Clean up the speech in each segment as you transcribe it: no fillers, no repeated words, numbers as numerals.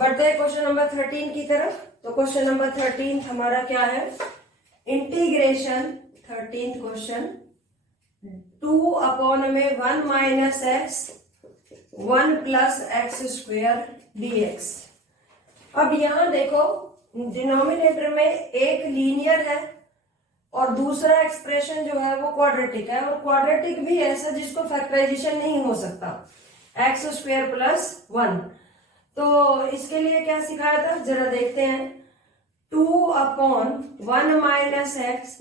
बढ़ते हैं question number 13 की तरफ। तो क्वेश्चन नंबर 13 हमारा क्या है, integration 13th question 2/1 minus x 1 plus x square dx। अब यहां देखो डिनोमिनेटर में एक लीनियर है और दूसरा एक्सप्रेशन जो है वो क्वाड्रेटिक है, और क्वाड्रेटिक भी ऐसा जिसको फैक्टराइजेशन नहीं हो सकता, एक्स स्क्वेयर प्लस 1। तो इसके लिए क्या सिखाया था जरा देखते हैं। 2/1 minus x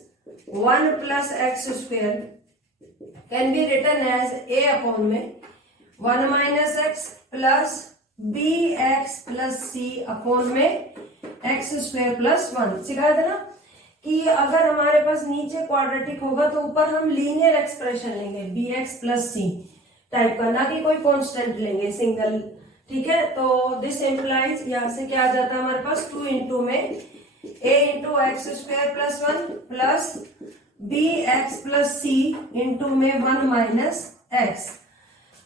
1 plus x square can be written as a upon में 1 minus x plus B x plus c upon में एक्स स्क्वेयर प्लस 1। सिखाया था ना कि अगर हमारे पास नीचे क्वाड्रेटिक होगा तो ऊपर हम लीनियर एक्सप्रेशन लेंगे B x plus C type का, ना कि कोई कांस्टेंट लेंगे सिंगल। ठीक है, तो दिस इम्प्लाइज यहां से क्या आ जाता है हमारे पास 2 इंटू में a into X square plus 1 plus B x plus C into में 1 माइनस एक्स।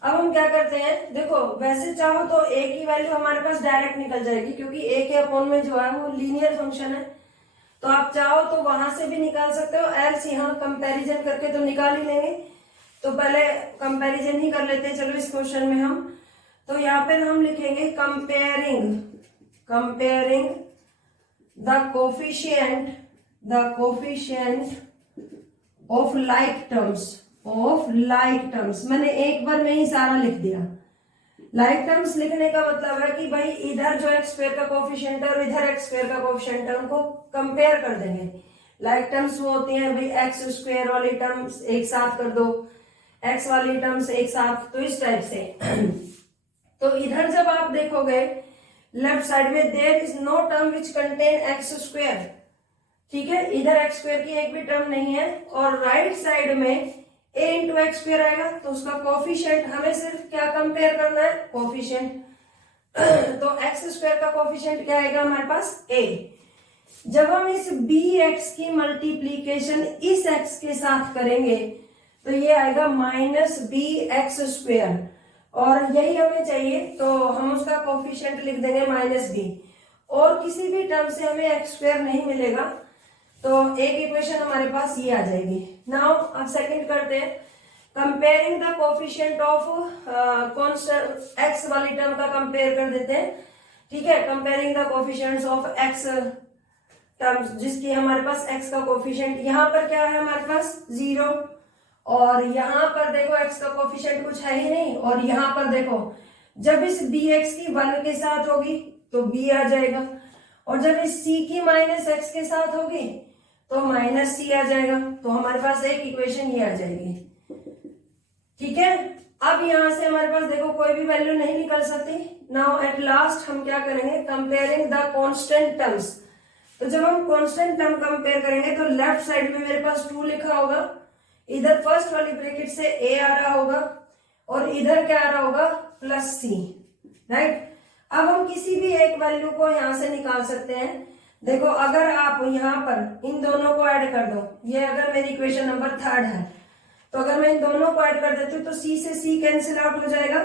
अब हम क्या करते हैं, देखो वैसे चाहो तो a की वैल्यू हमारे पास डायरेक्ट निकल जाएगी क्योंकि a के अपॉन में जो है वो लीनियर फंक्शन है, तो आप चाहो तो वहां से भी निकाल सकते हो, एल्स यहाँ कंपैरिजन करके तो निकाल ही लेंगे। तो पहले कंपैरिजन ही कर लेते हैं चलो इस क्वेश्चन में हम। तो यहाँ पर हम लिखेंगे comparing the coefficient of like terms. मैंने एक बार में ही सारा लिख दिया। लाइक टर्म्स लिखने का मतलब है कि भाई इधर जो एक्स स्क्वायर का कोफिशिएंट है और इधर एक्स स्क्वायर का कोफिशिएंट है, उनको कंपेयर कर देंगे। लाइक टर्म्स वो होती हैं भाई एक्स स्क्वायर वाली टर्म्स एक साथ कर दो, एक्स वाली टर्म्स एक साथ, तो इस टाइप से। तो इधर जब आप देखोगे लेफ्ट साइड में there is no term which contain X square, ठीक है, इधर एक्स स्क्वायर की एक भी टर्म नहीं है, और राइट साइड में a इंटू एक्स स्क्वायर आएगा, तो उसका कोफिशिएंट हमें सिर्फ क्या कंपेयर करना है, कोफिशिएंट। तो एक्स स्क्वायर का कोफिशिएंट क्या आएगा हमारे पास a। जब हम इस bx की मल्टीप्लीकेशन इस x के साथ करेंगे तो ये आएगा माइनस बी एक्स स्क्वायर, और यही हमें चाहिए, तो हम उसका कोफिशिएंट लिख देंगे माइनस बी। और किसी भी टर्म से हमें एक्स स्क्वायर नहीं मिलेगा, तो एक इक्वेशन हमारे पास ये आ जाएगी। नाउ अब सेकंड करते हैं, comparing the coefficient of constant x वाली टर्म का कंपेयर कर देते हैं। ठीक है, comparing the coefficients of x terms जिसकी हमारे पास एक्स का कोफिशिएंट यहाँ पर क्या है हमारे पास 0, और यहाँ पर देखो x का कोफिशिएंट कुछ है ही नहीं, और यहाँ पर देखो जब इस bx की 1 के साथ होगी तो b आ जाएगा, और जब इस c की माइनस x के साथ होगी तो माइनस c आ जाएगा। तो हमारे पास एक इक्वेशन ये आ जाएगी। ठीक है, अब यहां से हमारे पास देखो कोई भी वैल्यू नहीं निकल सकती। नाउ एट लास्ट हम क्या करेंगे, कंपेयरिंग द कांस्टेंट टर्म्स। तो जब हम कांस्टेंट टर्म कंपेयर करेंगे तो लेफ्ट साइड में मेरे पास 2 लिखा होगा, इधर फर्स्ट वाली ब्रैकेट से a आ रहा होगा और इधर क्या आ रहा होगा प्लस c, राइट। अब हम किसी भी एक वैल्यू को यहां से निकाल सकते हैं। देखो अगर आप यहां पर इन दोनों को ऐड कर दो, ये अगर मेरी इक्वेशन नंबर 3 है, तो अगर मैं इन दोनों को ऐड कर देती हूँ तो c से c कैंसिल आउट हो जाएगा,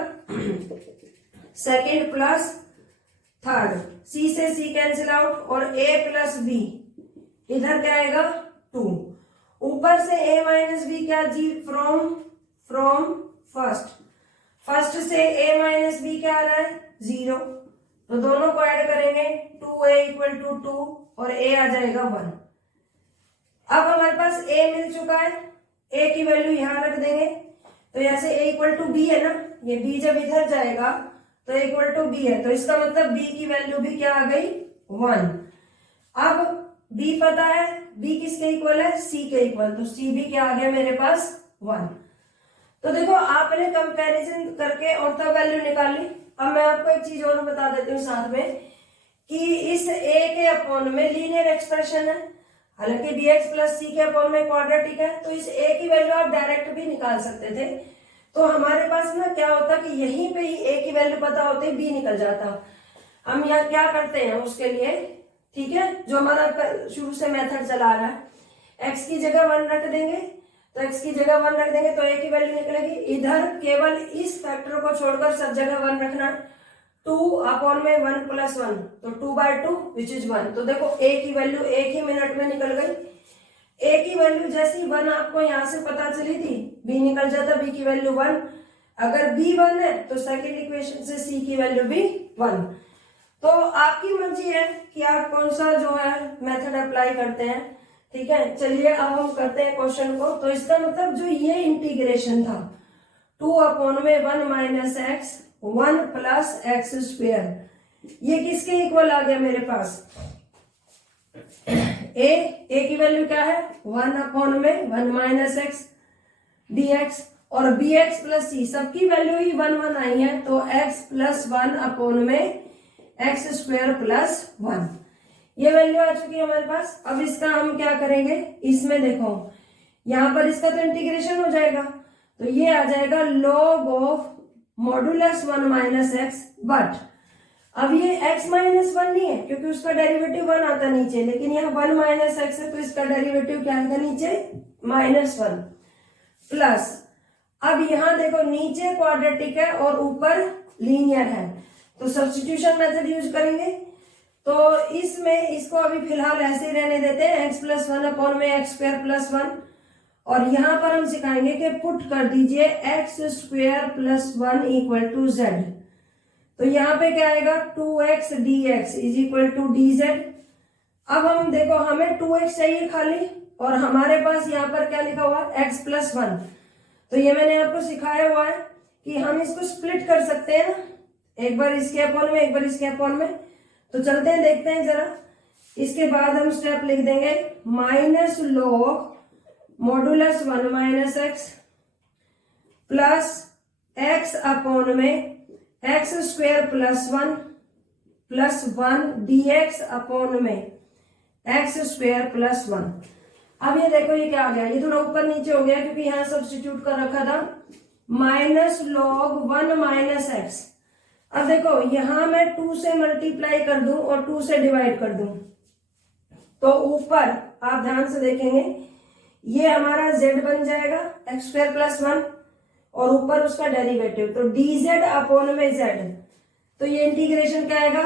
सेकेंड प्लस थर्ड, c से c कैंसिल आउट, और a प्लस b इधर क्या आएगा 2, ऊपर से a माइनस बी क्या जी फ्रॉम फर्स्ट से a माइनस बी क्या आ रहा है 0, तो दोनों को ऐड करेंगे 2a इक्वल टू 2 और a आ जाएगा 1। अब हमारे पास a मिल चुका है, a की वैल्यू यहां रख देंगे, तो यहाँ से a इक्वल टू b है ना, ये b जब इधर जाएगा तो इक्वल टू b है, तो इसका मतलब b की वैल्यू भी क्या आ गई 1। अब b पता है, b किसके इक्वल है c के इक्वल, तो c भी क्या आ गया मेरे पास 1। तो देखो आपने कंपैरिजन करके और तब वैल्यू निकाली। अब मैं आपको एक चीज और बता देती हूँ साथ में कि इस a के अपॉन में लीनियर एक्सप्रेशन है, हालांकि bx प्लस c के अपॉन में क्वाड्रेटिक है, तो इस a की वैल्यू आप डायरेक्ट भी निकाल सकते थे। तो हमारे पास ना क्या होता कि यहीं पे ही a की वैल्यू पता होते b निकल जाता। हम यहाँ क्या करते हैं उसके लिए, ठीक है, जो हमारा शुरू से मेथड चला रहा है, x की जगह 1 रख देंगे, तो x की जगह 1 रख देंगे तो a की वैल्यू निकलेगी। इधर केवल इस फैक्टर को छोड़कर सब जगह 1 रखना, 2 अपॉन में 1 प्लस 1, तो 2/2 विच इज 1। तो देखो a की वैल्यू एक ही मिनट में निकल गई। a की वैल्यू जैसी 1 आपको यहां से पता चली थी, b निकल जाता, b की वैल्यू 1। अगर b 1 है तो सेकेंड इक्वेशन से c की वैल्यू भी 1। तो आपकी मर्जी है कि आप कौन सा जो है मेथड अप्लाई करते हैं। ठीक है, चलिए अब हम करते हैं क्वेश्चन को। तो इसका मतलब जो ये इंटीग्रेशन था 2 अपॉन में 1 minus x 1 plus x square, ये किसके इक्वल आ गया मेरे पास, ए की वैल्यू क्या है 1 अपॉन में 1 माइनस एक्स dx, और bx प्लस c सबकी वैल्यू ही 1 1 आई है, तो x प्लस 1 अपॉन में एक्स स्क्वेयर प्लस 1, ये वैल्यू आ चुकी है हमारे पास। अब इसका हम क्या करेंगे, इसमें देखो यहां पर इसका तो इंटीग्रेशन हो जाएगा, तो ये आ जाएगा log of modulus 1 minus x, but अब ये x माइनस 1 नहीं है क्योंकि उसका डेरिवेटिव 1 आता नीचे, लेकिन यहाँ 1 माइनस एक्स है तो इसका डेरिवेटिव क्या आएगा नीचे -1 प्लस, अब यहां देखो नीचे क्वाड्रेटिक है और ऊपर लीनियर है, तो सब्स्टिट्यूशन मेथड यूज करेंगे। तो इसमें इसको अभी फिलहाल ऐसे ही रहने देते हैं, एक्स प्लस 1 अपॉन में एक्स स्क्वायर प्लस 1, और यहां पर हम सिखाएंगे कि पुट कर दीजिए X square plus 1 equal to Z. तो यहाँ पे क्या आएगा 2x dx is equal to dz। अब हम देखो हमें 2x चाहिए खाली, और हमारे पास यहाँ पर क्या लिखा हुआ है x प्लस 1, तो ये मैंने आपको सिखाया हुआ है कि हम इसको स्प्लिट कर सकते हैं ना, एक बार इसके अपॉन में एक बार इसके अपॉन में। तो चलते हैं देखते हैं जरा, इसके बाद हम स्टेप लिख देंगे minus log modulus 1 minus x plus x upon में x square plus 1 plus 1 dx upon में एक्स स्क्वायर प्लस 1। अब ये देखो ये क्या आ गया, ये थोड़ा ऊपर नीचे हो गया क्योंकि यहां सब्स्टिट्यूट कर रखा था माइनस लॉग 1 माइनस एक्स। अब देखो यहां मैं 2 से मल्टीप्लाई कर दूं और 2 से डिवाइड कर दूं, तो ऊपर आप ध्यान से देखेंगे ये हमारा z बन जाएगा एक्स स्क्वायर प्लस 1, और ऊपर उसका डेरिवेटिव तो dz अपॉन में z। तो ये इंटीग्रेशन क्या आएगा,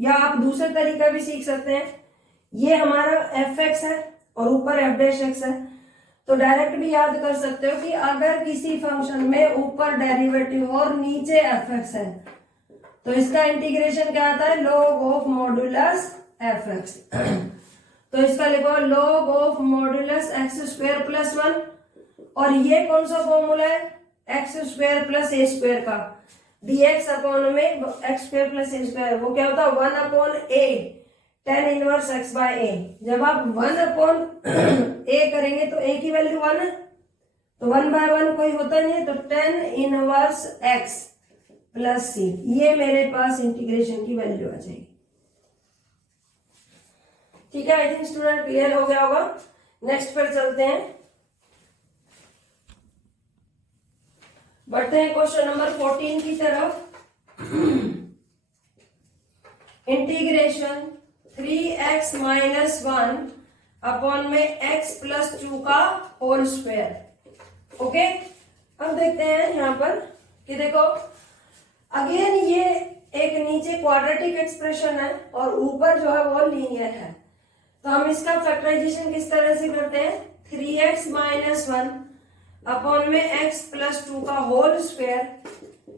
या आप दूसरे तरीका भी सीख सकते हैं, ये हमारा fx है और ऊपर f डैश x है, तो डायरेक्ट भी याद कर सकते हो कि अगर किसी फंक्शन में ऊपर डेरिवेटिव और नीचे fx है तो इसका इंटीग्रेशन क्या आता है log ऑफ मॉडुलस fx। तो इसका लिखो log of modulus X square plus 1, और ये कौन सा फॉर्मूला है X square plus A square का, dx अपॉन में x square plus A square, वो क्या होता है 1 upon A tan inverse x by a। जब आप 1 अपॉन a करेंगे तो a की वैल्यू 1 है, तो 1 बाय 1 कोई होता नहीं है, तो tan इनवर्स x प्लस सी, ये मेरे पास इंटीग्रेशन की वैल्यू आ जाएगी। ठीक है, आई थिंक स्टूडेंट क्लियर हो गया होगा। नेक्स्ट पर चलते हैं, बढ़ते हैं क्वेश्चन नंबर 14 की तरफ। इंटीग्रेशन 3x माइनस 1 अपॉन में x प्लस 2 का होल स्क्वायर। ओके, अब देखते हैं यहां पर कि देखो अगेन ये एक नीचे क्वाड्रेटिक एक्सप्रेशन है और ऊपर जो है वो लीनियर है, तो हम इसका फैक्टराइजेशन किस तरह से करते हैं 3x माइनस 1 अपॉन में x प्लस 2 का whole square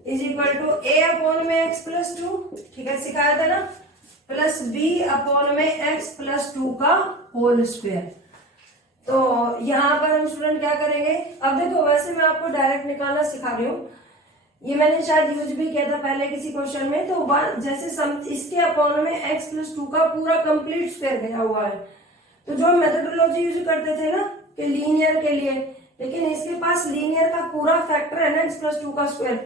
is equal to a upon में x प्लस 2, ठीक है सिखाया था ना, प्लस b अपॉन में x प्लस 2 का होल स्क्वायर। तो यहां पर हम स्टूडेंट क्या करेंगे, अब देखो वैसे मैं आपको डायरेक्ट निकालना सिखा रही हूँ, ये मैंने शायद यूज भी किया था पहले किसी क्वेश्चन में। तो जैसे इसके अपॉन में x प्लस 2 का पूरा कंप्लीट स्क्वायर गया हुआ है, तो जो मेथोडोलॉजी यूज करते थे ना कि लीनियर के लिए, लेकिन इसके पास लीनियर का पूरा फैक्टर है ना x प्लस 2 का स्क्वायर,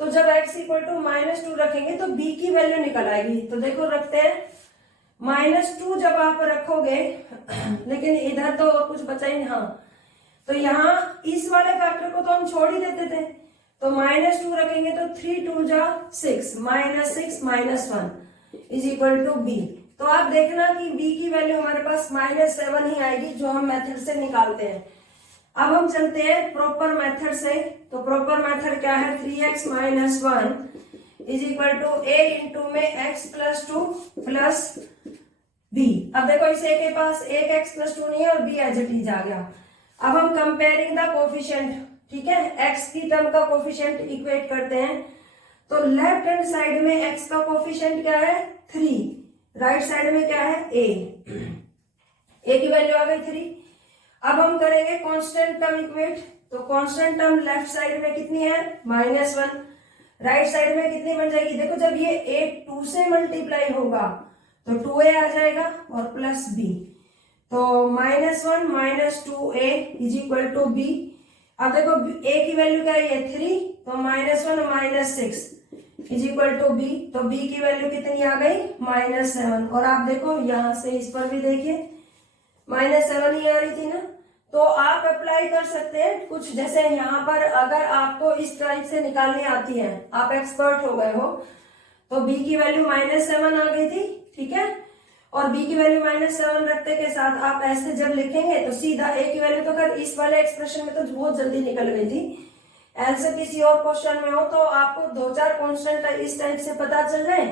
तो जब x इक्वल टू -2 रखेंगे तो b की वैल्यू निकल आएगी। तो देखो रखते हैं -2 जब आप रखोगे, लेकिन इधर तो और कुछ बचा ही नहीं, हाँ तो यहाँ इस वाले फैक्टर को तो हम छोड़ ही देते थे, तो -2 रखेंगे तो 3 2 जा 6 -6 -1 इज इक्वल टू b। तो आप देखना कि b की वैल्यू हमारे पास -7 ही आएगी जो हम मेथड से निकालते हैं। अब हम चलते हैं प्रॉपर मेथड से। तो प्रॉपर मेथड क्या है 3x minus 1 is equal to a into में x प्लस 2 प्लस b। अब देखो इस a के पास एक x प्लस 2 नहीं है और b एज इट इज आ गया। अब हम कंपेयरिंग द कोफिशिएंट, ठीक है, x की टर्म का कोफिशिएंट इक्वेट करते हैं। तो लेफ्ट हैंड साइड में x का कोफिशिएंट क्या है 3, राइट साइड में क्या है a की वैल्यू आ गई 3। अब हम करेंगे कांस्टेंट टर्म इक्वेट, तो कांस्टेंट टर्म लेफ्ट साइड में कितनी है -1, राइट साइड में कितनी बन जाएगी, देखो जब ये a 2 से मल्टीप्लाई होगा तो 2a आ जाएगा और प्लस b, तो -1 - 2a is equal to b। अब देखो a की वैल्यू क्या है 3, तो -1 - 6 इज इक्वल टू b, तो b की वैल्यू कितनी आ गई -7। और आप देखो यहां से इस पर भी देखिए -7 ही आ रही थी ना, तो आप अप्लाई कर सकते हैं कुछ, जैसे यहाँ पर अगर आपको इस टाइप से निकालनी आती है, आप एक्सपर्ट हो गए हो, तो b की वैल्यू -7 आ गई थी, ठीक है, और b की वैल्यू -7 रखते के साथ आप ऐसे जब लिखेंगे तो सीधा a की वैल्यू तो कर इस वाले एक्सप्रेशन में तो बहुत जल्दी निकल गई थी। ऐसे किसी और क्वेश्चन में हो तो आपको 2-4 कांस्टेंट इस टाइप से पता चल जाए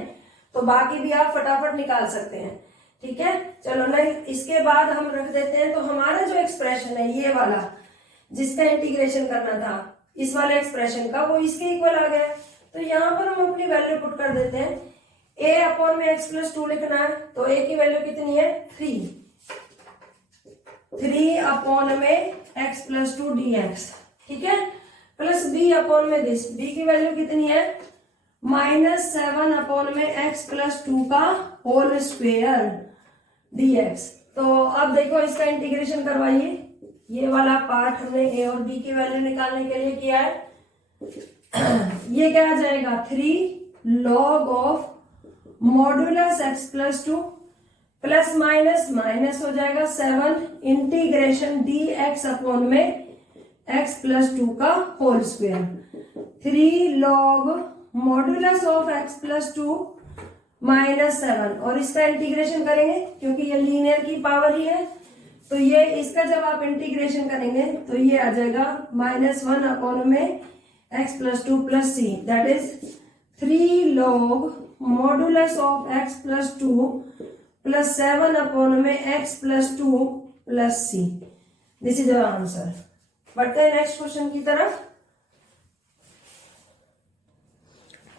तो बाकी भी आप फटाफट निकाल सकते हैं, ठीक है। चलो नहीं, इसके बाद हम रख देते हैं, तो हमारा जो एक्सप्रेशन है ये वाला जिसका इंटीग्रेशन करना था इस वाले एक्सप्रेशन का, वो इसके इक्वल आ गया। तो यहाँ पर हम अपनी वैल्यू पुट कर देते हैं, a अपॉन में x प्लस 2 लिखना है, तो a की वैल्यू कितनी है 3 अपॉन में x प्लस 2 dx, ठीक है, प्लस b अपॉन में दिस, b की वैल्यू कितनी है -7 अपॉन में x प्लस 2 का होल स्क्वेयर dx। तो अब देखो इसका इंटीग्रेशन करवाइए, ये वाला पार्ट हमने a और b की वैल्यू निकालने के लिए किया है। ये क्या आ जाएगा 3 log of modulus x plus 2 plus minus minus हो जाएगा 7 इंटीग्रेशन dx अपॉन में x प्लस 2 का whole square, 3 log modulus of x plus 2 -7, और इसका इंटीग्रेशन करेंगे क्योंकि ये लीनियर की पावर ही है, तो ये इसका जब आप इंटीग्रेशन करेंगे तो ये आ जाएगा -1 अपॉन में x plus 2 plus c, that is 3 log modulus of x plus 2 plus 7 upon में x plus 2 plus c। This is our answer. बढ़ते हैं नेक्स्ट क्वेश्चन की तरफ।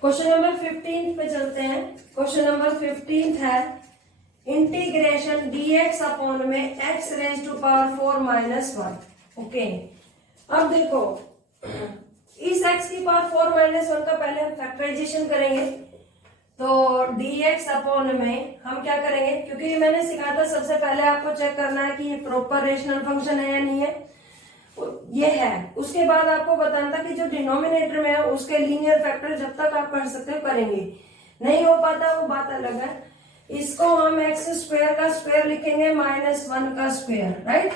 क्वेश्चन नंबर 15 पे चलते हैं। क्वेश्चन नंबर 15 है इंटीग्रेशन dx अपॉन में x raise to power 4 -1। Okay, अब देखो इस x की पावर 4 -1 का पहले हम फैक्टराइजेशन करेंगे, तो dx अपॉन में हम क्या करेंगे, क्योंकि मैंने सिखाया था सबसे पहले आपको चेक करना है कि ये प्रॉपर रेशनल फंक्शन है या नहीं है, ये है। उसके बाद आपको बताना था कि जो डिनोमिनेटर में है उसके लीनियर फैक्टर जब तक आप कर सकते हो करेंगे, नहीं हो पाता वो बात अलग है। इसको हम एक्स स्क्वायर का स्क्वायर लिखेंगे -1 का स्क्वायर, राइट।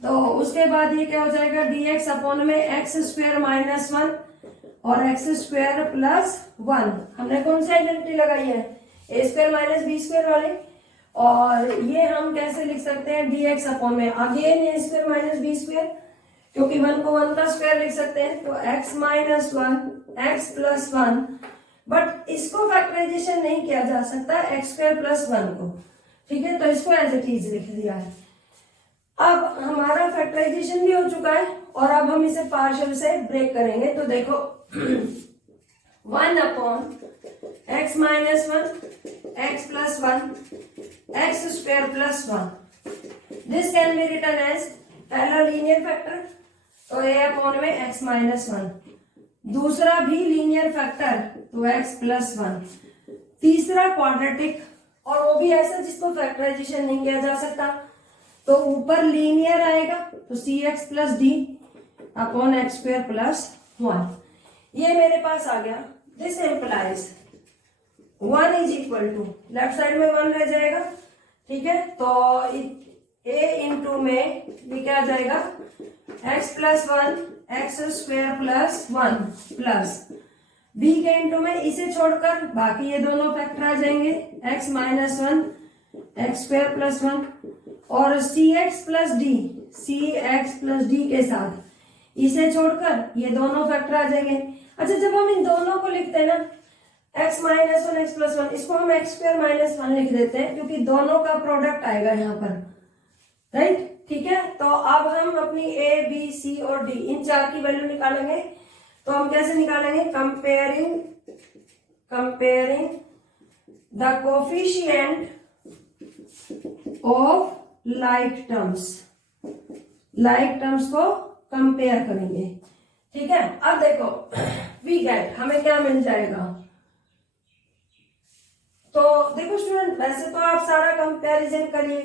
तो उसके बाद ये क्या हो जाएगा dx अपॉन में एक्स स्क्वायर -1 और एक्स स्क्वायर प्लस 1। हमने कौन सी आइडेंटिटी लगाई है a square minus B square वाले, और ये हम कैसे लिख सकते हैं dx अपॉन में again a square minus B square, क्योंकि 1 को 1 का स्क्वायर लिख सकते हैं, तो x minus 1 X plus 1, but इसको फैक्टराइजेशन नहीं किया जा सकता एक्स स्क्वायर प्लस 1 को, ठीक है, तो इसको एज इट इज लिख दिया है। अब हमारा फैक्टराइजेशन भी हो चुका है और अब हम इसे पार्शियल से ब्रेक करेंगे, तो देखो 1 upon X minus 1 X plus 1 x square plus 1, this can be written as पहला लीनियर फैक्टर, तो a अपॉन में x माइनस 1, दूसरा भी लीनियर फैक्टर तो x प्लस 1, तीसरा क्वाड्रेटिक और वो भी ऐसा जिसको फैक्टराइजेशन नहीं किया जा सकता, तो ऊपर लीनियर आएगा तो cx plus D upon x square plus 1, ये मेरे पास आ गया। This implies 1 is equal to, left side में 1 रह जाएगा, ठीक है, तो a इंटू में ये क्या आ जाएगा x plus 1 x square plus 1 plus b के इंटू में इसे छोड़कर बाकी ये दोनों फैक्टर आ जाएंगे, x minus 1 x square plus 1 और cx प्लस डी के साथ इसे छोड़कर ये दोनों फैक्टर आ जाएंगे। अच्छा, जब हम इन दोनों को लिखते हैं ना x minus one x plus one, इसको हम एक्स स्क्वायर माइनस वन लिख देते हैं क्योंकि दोनों का प्रोडक्ट आएगा यहाँ पर, राइट। ठीक है, तो अब हम अपनी a b c और d इन चार की वैल्यू निकालेंगे। तो हम कैसे निकालेंगे? Comparing the coefficient of like terms को कंपेयर करेंगे। ठीक है, अब देखो वी गेट, हमें क्या मिल जाएगा? तो देखो स्टूडेंट, वैसे तो आप सारा कंपैरिजन करिए,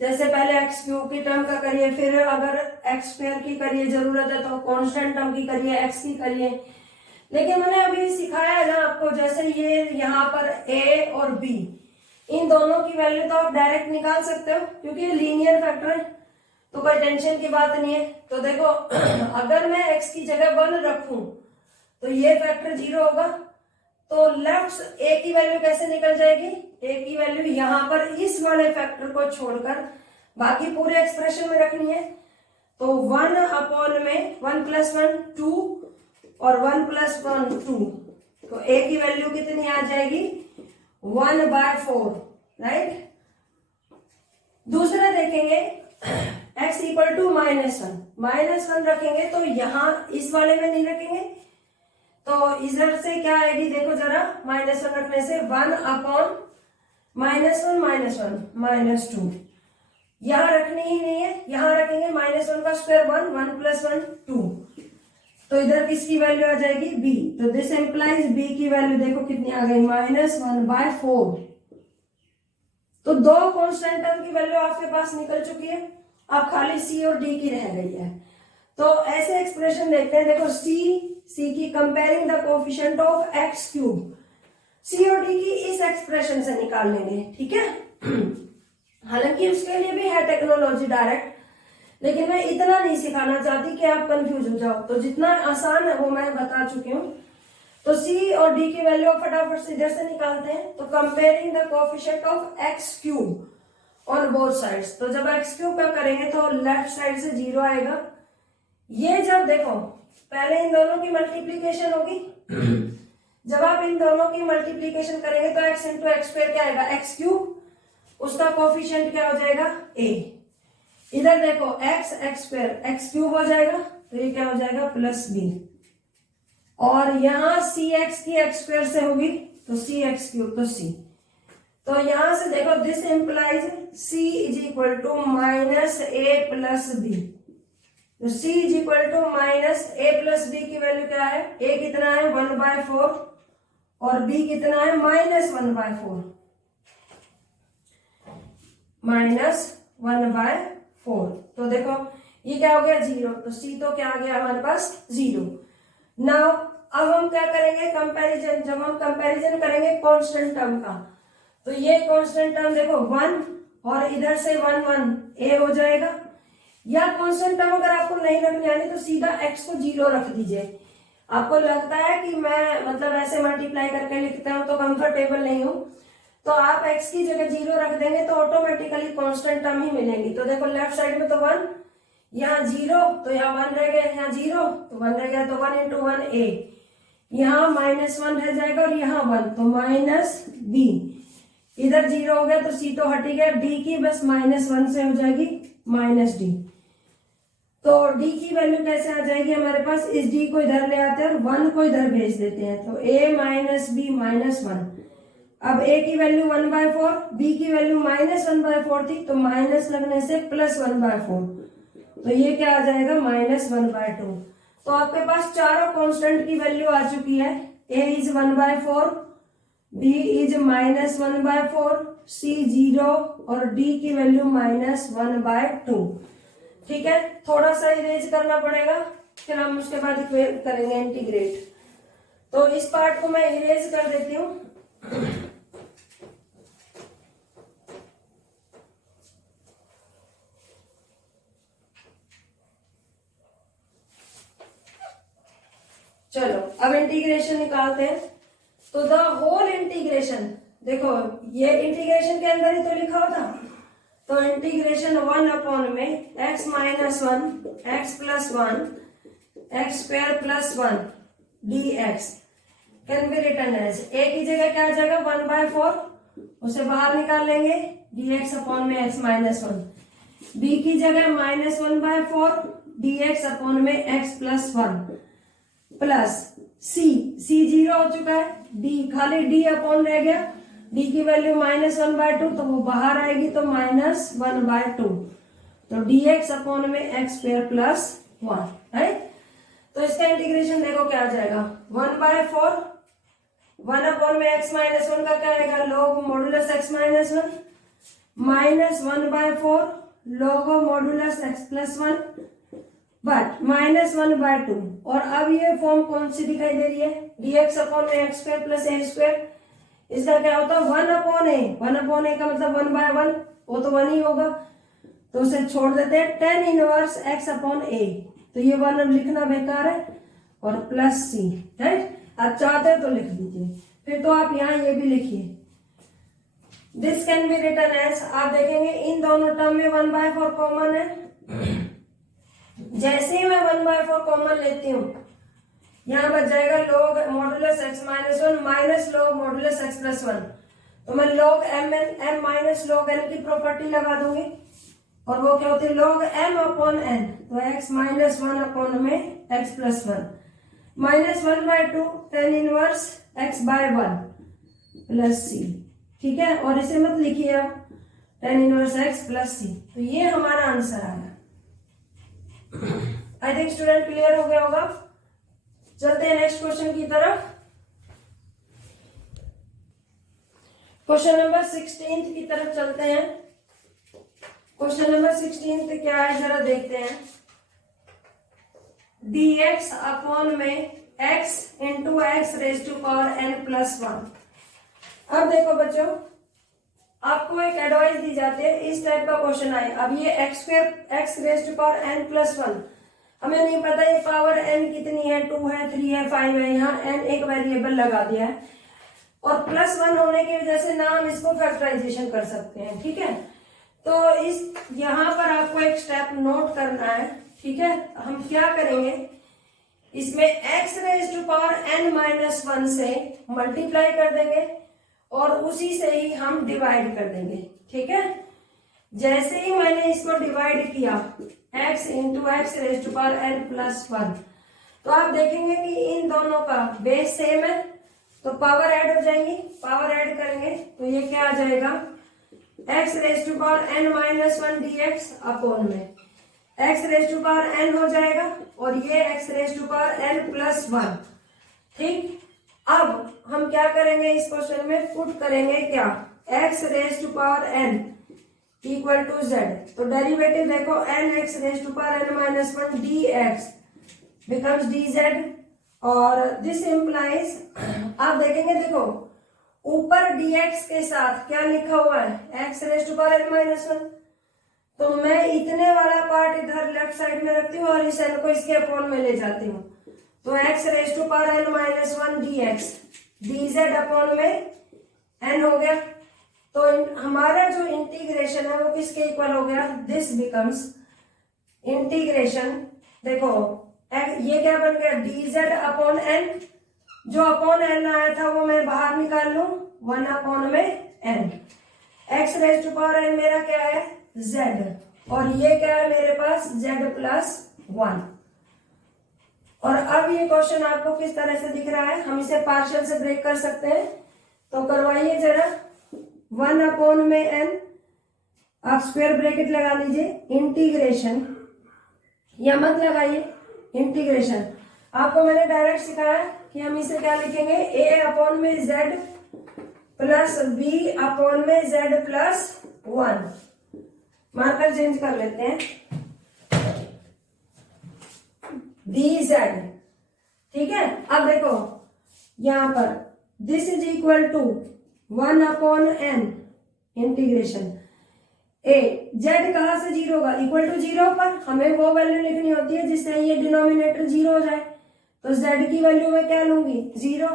जैसे पहले एक्स क्यूब की टर्म का करिए, फिर अगर एक्स स्क्वायर की करिए, जरूरत है तो कांस्टेंट टर्म की करिए, एक्स की करिए। लेकिन मैंने अभी सिखाया है ना आपको, जैसे ये यहाँ पर ए और बी, इन दोनों की वैल्यू तो आप डायरेक्ट निकाल सकते हो क्योंकि ये लीनियर फैक्टर है, तो कोई टेंशन की बात नहीं है। तो देखो अगर मैं एक्स की जगह 1 रखूं तो ये फैक्टर 0 होगा, तो लेफ्ट ए की वैल्यू कैसे निकल जाएगी? ए की वैल्यू यहाँ पर इस वाले फैक्टर को छोड़कर बाकी पूरे एक्सप्रेशन में रखनी है। तो 1 अपॉन में 1 प्लस 1 2 और 1 प्लस 1 2, तो ए की वैल्यू कितनी आ जाएगी? 1/4, राइट। दूसरा देखेंगे x इक्वल टू -1 रखेंगे, तो यहाँ इस वाले में नहीं रखेंगे, तो इधर से क्या आएगी? देखो जरा, -1 रखने से 1 अपॉन -1 -2, यहाँ रखनी ही नहीं है, यहाँ रखेंगे -1 का स्क्वायर 1 प्लस 1 2, तो इधर किसकी वैल्यू आ जाएगी? b। तो दिस इंप्लाइज b की वैल्यू देखो कितनी आ गई? -1/4। तो दो कांस्टेंट टर्म की वैल्यू आपके पास निकल चुकी है, अब खाली c और d की रह गई है। तो ऐसे एक्सप्रेशन देखते हैं, देखो c की comparing the coefficient of x cube, c और d की इस एक्सप्रेशन से निकाल लेंगे। ठीक है, हालांकि उसके लिए भी है टेक्नोलॉजी डायरेक्ट, लेकिन मैं इतना नहीं सिखाना चाहती कि आप कंफ्यूज हो जाओ, तो जितना आसान है वो मैं बता चुकी हूँ। तो c और d की वैल्यू फटाफट से इधर से निकालते हैं। तो comparing the coefficient of x cube on both sides, तो जब x क्यूब का करेंगे तो लेफ्ट साइड से 0 आएगा। ये जब देखो पहले इन दोनों की मल्टीप्लीकेशन होगी, जब आप इन दोनों की मल्टीप्लीकेशन करेंगे तो x इंटू एक्स स्क्वायर क्या आएगा? x क्यूब, उसका कोफिशिएंट क्या हो जाएगा? a। इधर देखो x स्क्वायर x क्यूब हो जाएगा, तो ये क्या हो जाएगा? Plus b। और यहाँ cx की x स्क्वायर से होगी तो cx क्यूब, तो c। तो यहां से देखो this implies c is equal to -a plus b। तो c is equal to -a plus b की वैल्यू क्या है? a कितना है? 1/4 और b कितना है? -1/4, -1/4। तो देखो ये क्या हो गया? 0। तो c तो क्या आ गया हमारे पास? 0। नाउ अब हम क्या करेंगे? कंपैरिजन। जब हम कंपैरिजन करेंगे कांस्टेंट टर्म का, तो ये कांस्टेंट टर्म देखो 1 और इधर से 1 a हो जाएगा। या कांस्टेंट टर्म अगर आपको नहीं रखनी आनी तो सीधा x को 0 रख दीजिए। आपको लगता है कि मैं मतलब ऐसे मल्टीप्लाई करके लिखता हूं तो कंफर्टेबल नहीं हूं, तो आप x की जगह 0 रख देंगे तो ऑटोमेटिकली कांस्टेंट टर्म ही मिलेंगी। तो देखो लेफ्ट साइड में तो 1, यहाँ 0 तो यहाँ 1 रह गया, यहाँ 0 तो 1 रह गया, तो 1 इंटू 1 a, यहाँ -1 रह जाएगा और यहाँ 1 तो -b। इधर 0 हो गया तो c तो हट ही गया, d की बस -1 से हो जाएगी -d। तो d की वैल्यू कैसे आ जाएगी हमारे पास? इस d को इधर ले आते हैं और 1 को इधर भेज देते हैं, तो a -b -1। अब a की वैल्यू 1/4, b की वैल्यू -1/4 थी, तो माइनस लगने से +1/4, तो ये क्या आ जाएगा? -1/2। तो आपके पास चारों कांस्टेंट की वैल्यू आ चुकी है। a is 1/4, b is -1/4, c 0 और d की वैल्यू -1/2। ठीक है, थोड़ा सा इरेज करना पड़ेगा, फिर हम उसके बाद करेंगे इंटीग्रेट। तो इस पार्ट को मैं इरेज कर देती हूँ। चलो अब इंटीग्रेशन निकालते हैं। तो द होल इंटीग्रेशन, देखो ये इंटीग्रेशन के अंदर ही तो लिखा हुआ था, तो इंटीग्रेशन 1 अपॉन में x -1 x + 1 x² + 1 dx can be written as, a की जगह क्या आ जाएगा 1/4, उसे बाहर निकाल लेंगे dx अपॉन में x माइनस 1। बी की जगह -1/4 dx अपॉन में x प्लस 1 प्लस सी 0 हो चुका है, d खाली d अपॉन रह गया, d की वैल्यू -1/2 तो वो बाहर आएगी तो -1/2, तो dx अपॉन में x स्क्वायर प्लस 1 है। तो इसका इंटीग्रेशन देखो क्या आ जाएगा 1/4, 1 अपॉन में x माइनस 1 का क्या आएगा log modulus x minus 1 -1/4 log modulus x plus 1 but -1/2। और अब ये फॉर्म कौन सी दिखाई दे रही है dx अपॉन में x square plus a square, इसका क्या होता है 1 अपॉन a का मतलब 1/1, वो तो 1 ही होगा, तो उसे छोड़ देते हैं tan inverse x upon a, तो ये 1 लिखना बेकार है, और प्लस c है। आप चाहते हो तो लिख दीजिए, फिर तो आप यहाँ ये भी लिखिए this can be written as, आप देखेंगे इन दोनों टर्म में 1/4 कॉमन है, जैसे ही मैं 1/4 कॉमन लेती हूँ यहाँ बच जाएगा log modulus x minus 1 minus log modulus x plus 1, तो मैं log m minus log n की प्रॉपर्टी लगा दूंगी, और वो क्या होती है log m अपॉन n, तो x माइनस 1 अपॉन में x plus 1 -1/2 tan inverse x by 1 plus c, ठीक है। और इसे मत लिखिए आप tan inverse x plus c, तो ये हमारा आंसर आया। आई थिंक स्टूडेंट क्लियर हो गया होगा। चलते हैं नेक्स्ट क्वेश्चन की तरफ। क्वेश्चन नंबर 16 की तरफ चलते हैं। क्वेश्चन नंबर 16 क्या है जरा देखते हैं। dx अपॉन में x into X raise to power n plus 1। अब देखो बच्चों, आपको एक एडवाइस दी जाती है, इस टाइप का क्वेश्चन आए, अब ये x square X raise to power n plus 1, हमें नहीं पता ये पावर n कितनी है, 2 है, 3 है, 5 है, यहाँ n एक वेरिएबल लगा दिया है, और प्लस 1 होने की वजह से ना हम इसको फैक्टराइजेशन कर सकते हैं, ठीक है। तो इस यहाँ पर आपको एक स्टेप नोट करना है, ठीक है। हम क्या करेंगे, इसमें x raise to power n minus 1 से मल्टीप्लाई कर देंगे और उसी से ही हम डिवाइड कर देंगे, ठीक है। जैसे ही मैंने इसको डिवाइड किया x into X raise to power n plus 1, तो आप देखेंगे कि इन दोनों का बेस सेम है, तो पावर ऐड हो जाएंगी, पावर ऐड करेंगे तो ये क्या आ जाएगा x raise to power n minus 1 dx upon में x raise to power n हो जाएगा, और ये x raise to power n plus 1, ठीक। अब हम क्या करेंगे, इस क्वेश्चन में पुट करेंगे क्या x raise to power n equal to z, तो डेरिवेटिव देखो n x raise to power n minus 1 dx becomes dz, और दिस इम्प्लाइज, आप देखेंगे देखो ऊपर dx के साथ क्या लिखा हुआ है x raise to power n minus 1, तो मैं इतने वाला पार्ट इधर लेफ्ट साइड में रखती हूँ और इस n को इसके अपॉन में ले जाती हूँ, तो x raise to power n minus 1 dx dz upon में n हो गया। तो हमारा जो इंटीग्रेशन है वो किसके इक्वल हो गया, दिस बिकम्स इंटीग्रेशन, देखो ये क्या बन गया dz अपॉन n, जो अपॉन n आया था वो मैं बाहर निकाल लूं 1 अपॉन में n, x raise to power n मेरा क्या है z, और ये क्या है मेरे पास z प्लस 1। और अब ये क्वेश्चन आपको किस तरह से दिख रहा है, हम इसे पार्शियल से ब्रेक कर सकते हैं, तो करवाइए जरा 1 अपॉन में n, आप स्क्वायर ब्रैकेट लगा लीजिए, इंटीग्रेशन, या मत लगाइए इंटीग्रेशन, आपको मैंने डायरेक्ट सिखाया कि हम इसे क्या लिखेंगे a अपॉन में z प्लस b अपॉन में z प्लस 1, मार्कर चेंज कर लेते हैं dz, ठीक है। अब देखो यहां पर this is equal to 1 upon n integration a, z कहां से 0 होगा, इक्वल टू 0 पर हमें वो वैल्यू लिखनी होती है जिससे ये डिनोमिनेटर 0 हो जाए, तो z की वैल्यू में क्या लूंगी 0,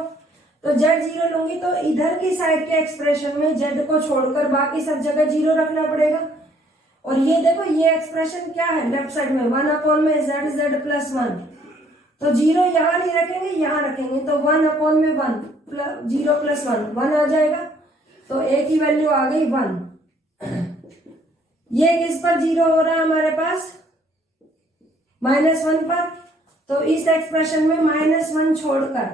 तो z 0 लूंगी तो इधर की साइड के एक्सप्रेशन में z को छोड़कर बाकी सब जगह 0 रखना पड़ेगा। और ये देखो ये एक्सप्रेशन क्या है लेफ्ट साइड में 1 अपॉन में z प्लस 1, तो 0 यहाँ नहीं रखेंगे, यहाँ रखेंगे, तो 1/1 0 + 1 आ जाएगा। तो a की वैल्यू आ गई 1। ये किस पर 0 हो रहा है हमारे पास? -1 पर। तो इस एक्सप्रेशन में -1 छोड़कर,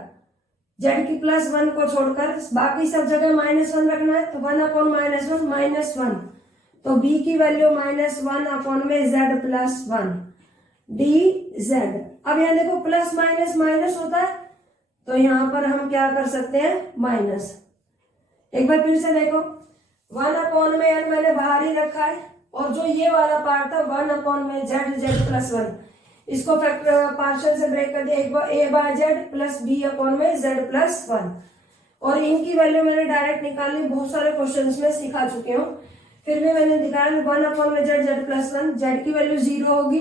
z की +1 को छोड़कर बाकी सब जगह -1 रखना है। तो 1/-1 -1, तो b की वैल्यू -1/z + 1 dz। अब यहाँ देखो प्लस माइनस माइनस होता है, तो यहाँ पर हम क्या कर सकते हैं? माइनस। एक बार फिर से देखो, 1/n मैंने बाहर ही रखा है, और जो ये वाला पार्ट था 1/z + 1, इसको पार्शियल से ब्रेक कर दिया, एक बार a/z + b/z + 1, और इनकी वैल्यू मैंने डायरेक्ट निकाली, बहुत सारे क्वेश्चंस में सिखा चुके हूँ, फिर भी मैंने दिखाया 1/z + 1। z की वैल्यू 0 होगी,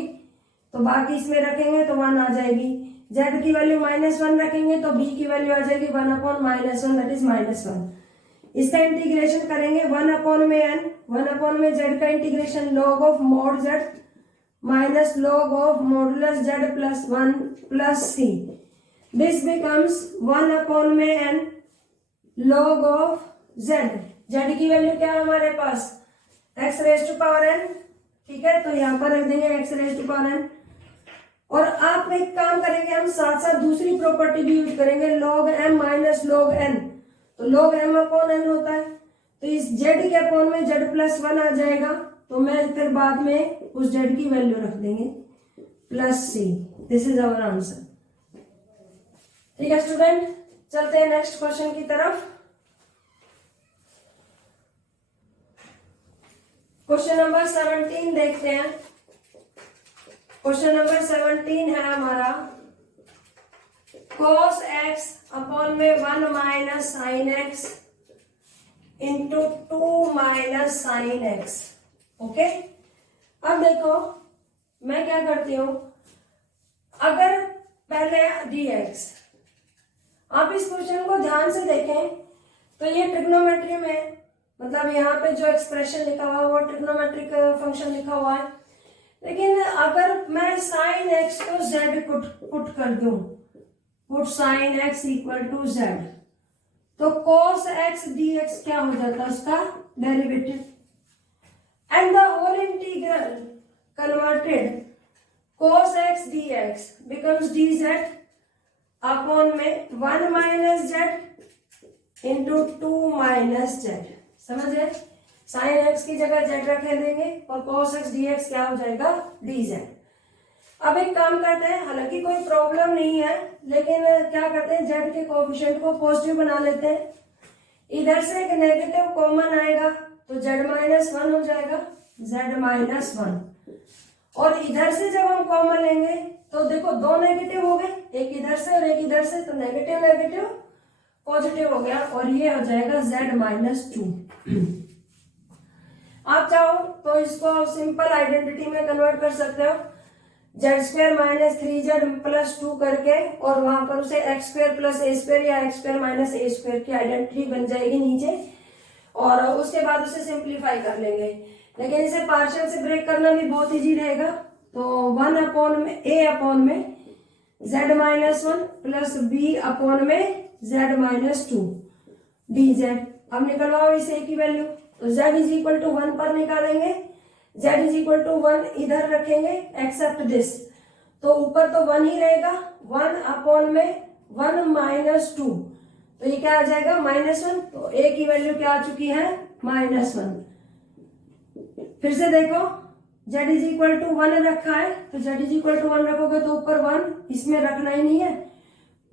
तो बाकी इसमें रखेंगे तो 1 आ जाएगी। z की वैल्यू -1 रखेंगे तो b की वैल्यू आ जाएगी 1/-1, दैट इज -1। इसका इंटीग्रेशन करेंगे 1/z का integration log of mod z minus log of modulus z + 1 + c। This becomes 1/n log of z। z की वैल्यू क्या है हमारे पास? x⁴n, ठीक है, तो यहाँ पर रख देंगे x⁴n। और आप एक काम करेंगे, हम साथ साथ दूसरी प्रॉपर्टी भी यूज करेंगे, log m - log n। तो log m/n होता है, तो इस z के अपॉन में z + 1 आ जाएगा, तो मैं फिर बाद में उस z की वैल्यू रख देंगे +c। This is our answer. ठीक है स्टूडेंट, चलते हैं नेक्स्ट क्वेश्चन की तरफ। क्वेश्चन नंबर 17 देखते हैं। क्वेश्चन नंबर 17 है हमारा cos x अपॉन में 1 - sin x into 2 - sin x। Okay, अब देखो मैं क्या करती हूं, अगर पहले dx, आप इस क्वेश्चन को ध्यान से देखें तो ये ट्रिग्नोमेट्री में, मतलब यहाँ पे जो एक्सप्रेशन लिखा हुआ है वो ट्रिग्नोमेट्रिक फंक्शन लिखा हुआ है, लेकिन अगर मैं sin x को z पुट कर दूं, पुट sin x = z, तो cos x dx क्या हो जाता है? उसका derivative, and the whole integral converted cos x dx becomes dz upon में 1 - z इंटू 2 - z। समझ गए? sin x की जगह z रख देंगे और cos x dx क्या हो जाएगा? dz। अब एक काम करते हैं, हालांकि कोई प्रॉब्लम नहीं है, लेकिन क्या करते हैं, z के कोएफिशिएंट को पॉजिटिव बना लेते हैं। इधर से एक नेगेटिव कॉमन आएगा तो z -1 हो जाएगा, z -1। और इधर से जब हम कॉमन लेंगे तो देखो दो नेगेटिव हो गए, एक इधर से और एक इधर से, तो नेगेटिव नेगेटिव पॉजिटिव हो गया, और ये हो जाएगा z -2। आप चाहो तो इसको सिंपल आइडेंटिटी में कन्वर्ट कर सकते हो, z² - 3z + 2 करके, और वहां पर उसे x² + a² या x² - a² की आइडेंटिटी बन जाएगी नीचे, और उसके बाद उसे सिंप्लीफाई कर लेंगे। लेकिन इसे पार्शियल से ब्रेक करना भी बहुत इजी रहेगा, तो 1/a/में z -1 + b/z -2 dz। अब निकलवाओ इस a की वैल्यू, तो z = 1 पर निकालेंगे, z = 1 इधर रखेंगे, एक्सेप्ट दिस, तो ऊपर तो 1 ही रहेगा, 1/1 - 2, तो ये क्या आ जाएगा? -1। तो a की वैल्यू क्या आ चुकी है? -1। फिर से देखो, z = 1 रखा है, तो z = 1 रखोगे तो ऊपर 1, इसमें रखना ही नहीं है,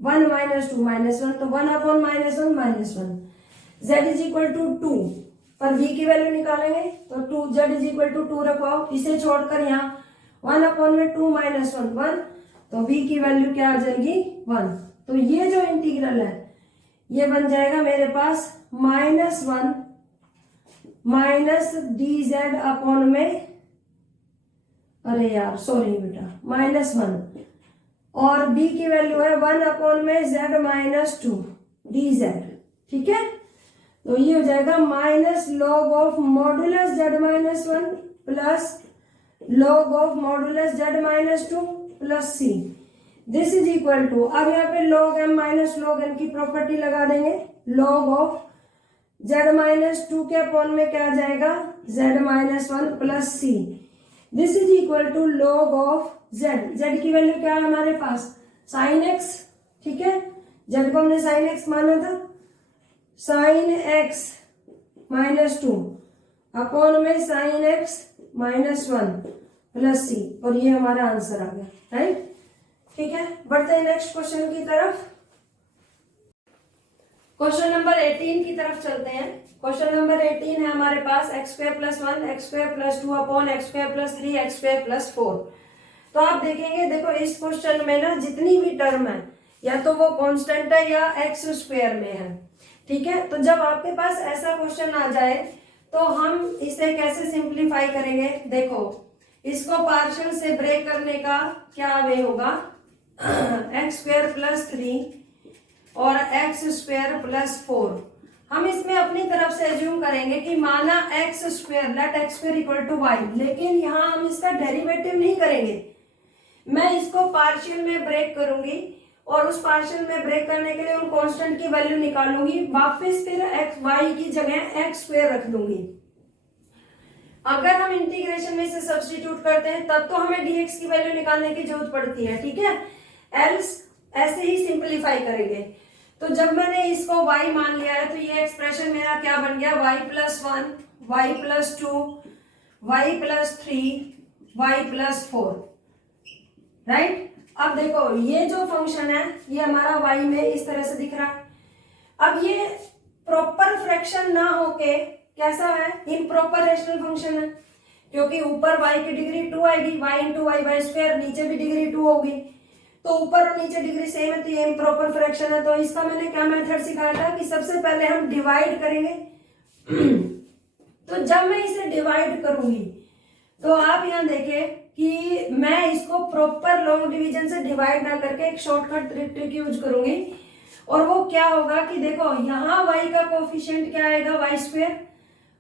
1 - 2 -1, तो 1/-1 -1। z = 2 पर v की वैल्यू निकालेंगे, तो 2 z = 2 रखवाओ, इसे छोड़कर यहाँ 1/2 - 1, तो v की वैल्यू क्या आ जाएगी? 1। तो ये जो इंटीग्रल है ये बन जाएगा मेरे पास -1 -dz/, अरे यार सॉरी बेटा, -1, और b की वैल्यू है 1/z -2 dz। ठीक है, तो ये हो जाएगा -log of modulus z -1 + log of modulus z -2 + c। This is equal to, अब यहाँ पे log m minus log n की प्रॉपर्टी लगा देंगे, log ऑफ z माइनस 2 के अपॉन में क्या आ जाएगा, z minus 1 plus C. This is equal to log of z, z की वैल्यू क्या है हमारे पास, साइन x, ठीक है, z को हमने साइन x माना था, साइन x माइनस 2 अपॉन में साइन x माइनस 1 प्लस सी, और ये हमारा आंसर आ गया, राइट। ठीक है, बढ़ते हैं नेक्स्ट क्वेश्चन की तरफ। क्वेश्चन नंबर 18 की तरफ चलते हैं। क्वेश्चन नंबर 18 है हमारे पास x square plus 1 x square plus 2 upon x square plus 3 x square plus 4। तो आप देखेंगे, देखो इस क्वेश्चन में ना जितनी भी टर्म है या तो वो कांस्टेंट है या एक्स स्क्वायर में है, ठीक है। तो जब आपके पास ऐसा क्वेश्चन आ जाए तो हम इसे कैसे सिंप्लीफाई करेंगे, देखो इसको पार्शियल से ब्रेक करने का क्या वे होगा, एक्स स्क्वायर प्लस 3 और एक्स स्क्वायर प्लस 4। हम इसमें अपनी तरफ से एज्यूम करेंगे कि माना X square, let X square equal to Y, लेकिन यहाँ हम इसका डेरिवेटिव नहीं करेंगे, मैं इसको पार्शियल में ब्रेक करूंगी और उस पार्शियल में ब्रेक करने के लिए उन कांस्टेंट की वैल्यू निकालूंगी, वापस फिर एक्स वाई की जगह एक्स स्क्वायर रख दूंगी। अगर हम इंटीग्रेशन में इसे सब्स्टिट्यूट करते हैं तब तो हमें dx की वैल्यू निकालने की जरूरत पड़ती है, ठीक है, एल्स ऐसे ही सिंप्लीफाई करेंगे। तो जब मैंने इसको y मान लिया है तो ये एक्सप्रेशन मेरा क्या बन गया, y plus 1 y plus 2 y plus 3 y plus 4, right. अब देखो ये जो फंक्शन है ये हमारा y में इस तरह से दिख रहा है। अब ये प्रॉपर फ्रैक्शन ना होके कैसा है, इम्प्रॉपर रेशनल फंक्शन है, क्योंकि ऊपर y की डिग्री 2 आएगी, y into Y by square, नीचे भी डिग्री 2 होगी, तो ऊपर और नीचे डिग्री सेम है, तो ये इम्प्रॉपर फ्रैक्शन है। तो इसका मैंने क्या मेथड सिखाया था कि सबसे पहले हम डिवाइड करेंगे। तो जब मैं इसे डिवाइड करूंगी तो आप यहाँ देखें कि मैं इसको प्रॉपर लॉन्ग डिवीजन से डिवाइड ना करके एक शॉर्टकट ट्रिक यूज करूंगी, और वो क्या होगा कि देखो यहाँ y का कोफिशिएंट क्या आएगा, वाई स्क्वायर,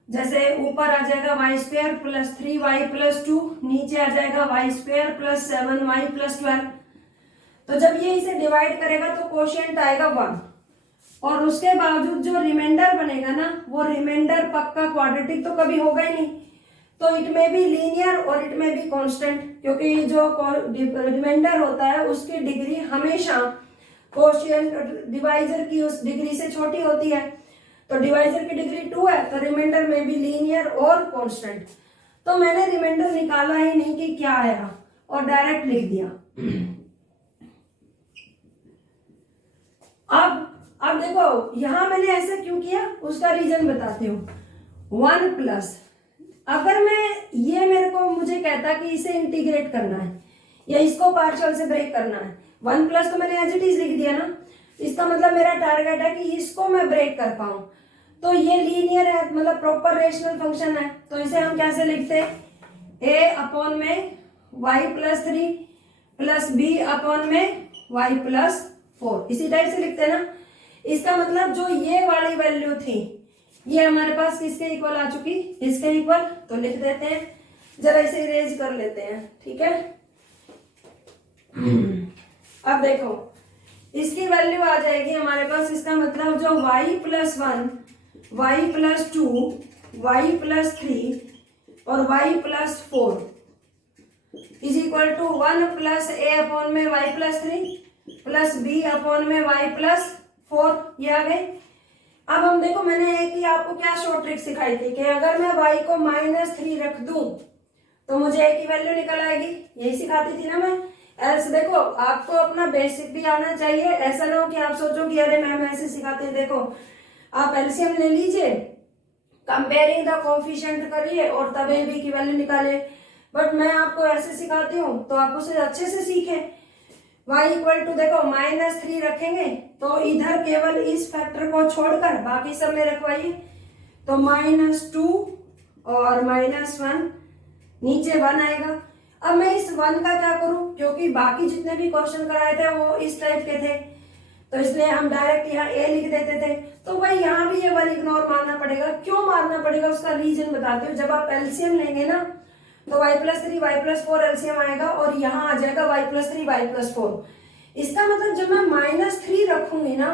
जैसे ऊपर आ जाएगा Y square plus 3y plus 2, नीचे आ जाएगा Y square plus 7y plus 12। तो जब ये इसे डिवाइड करेगा तो कोशिएंट आएगा 1, और उसके बावजूद जो रिमाइंडर बनेगा ना वो रिमाइंडर पक्का क्वाड्रेटिक तो कभी होगा ही नहीं, तो इट में बी लीनियर और इट में बी कांस्टेंट, क्योंकि जो रिमाइंडर होता है उसकी डिग्री हमेशा कोशिएंट डिवाइजर की उस डिग्री से छोटी होती है। तो डिवाइजर की डिग्री 2 है तो रिमाइंडर में भी लीनियर और कांस्टेंट। तो मैंने रिमाइंडर निकाला ही नहीं कि क्या आएगा और डायरेक्ट लिख दिया। अब देखो यहां मैंने ऐसा क्यों किया, उसका रीजन बताती हूँ। 1 प्लस, अगर मैं मेरे को मुझे कहता कि इसे इंटीग्रेट करना है या इसको पार्शियल से ब्रेक करना है, 1 प्लस तो मैंने एज इट इज लिख दिया ना, इसका मतलब मेरा टारगेट है कि इसको मैं ब्रेक कर पाऊं। तो ये लीनियर है, मतलब प्रॉपर रेशनल फंक्शन है, तो इसे हम कैसे लिखते हैं, a अपॉन में y plus 3 plus b upon में y प्लस 4, इसी टाइप से लिखते हैं ना। इसका मतलब जो ये वाली वैल्यू थी ये हमारे पास किसके इक्वल आ चुकी, इसके इक्वल, तो लिख देते हैं, जरा इसे इरेज कर लेते हैं, ठीक है। अब देखो इसकी वैल्यू आ जाएगी हमारे पास, इसका मतलब जो y plus 1 y plus 2 y plus 3 और y plus 4 is equal to 1 plus a upon में y plus 3 plus b upon में y प्लस 4, ये आ गए। अब हम देखो मैंने एक ही आपको क्या शॉर्ट ट्रिक सिखाई थी कि अगर मैं y को -3 रख दूं तो मुझे a की वैल्यू निकल आएगी, यही सिखाती थी ना मैं। एल्स देखो आपको अपना बेसिक भी आना चाहिए, ऐसा ना हो कि आप सोचो कि अरे मैम ऐसे सिखाते हैं। देखो आप एलसीएम ले लीजिए, कंपेयरिंग द कोएफिशिएंट करिए और तब ए बी की वैल्यू निकाले, बट मैं आपको ऐसे सिखाती हूँ तो आप उसे अच्छे से सीखें। y इक्वल टू देखो -3 रखेंगे तो इधर केवल इस फैक्टर को छोड़कर बाकी सब में रखवाइए, तो -2 और -1, नीचे 1 आएगा। अब मैं इस 1 का क्या करूं, क्योंकि बाकी जितने भी क्वेश्चन कराए थे वो इस टाइप के थे, तो इसलिए हम डायरेक्ट यहाँ a लिख देते थे। तो भाई यहाँ भी ये 1 इग्नोर मारना पड़ेगा। क्यों मारना पड़ेगा उसका रीजन बताते हो। जब आप एलसीएम लेंगे ना तो y plus 3 y plus 4 LCM आएगा और यहाँ आ जाएगा y प्लस 3 y प्लस 4। इसका मतलब जब मैं -3 रखूंगी ना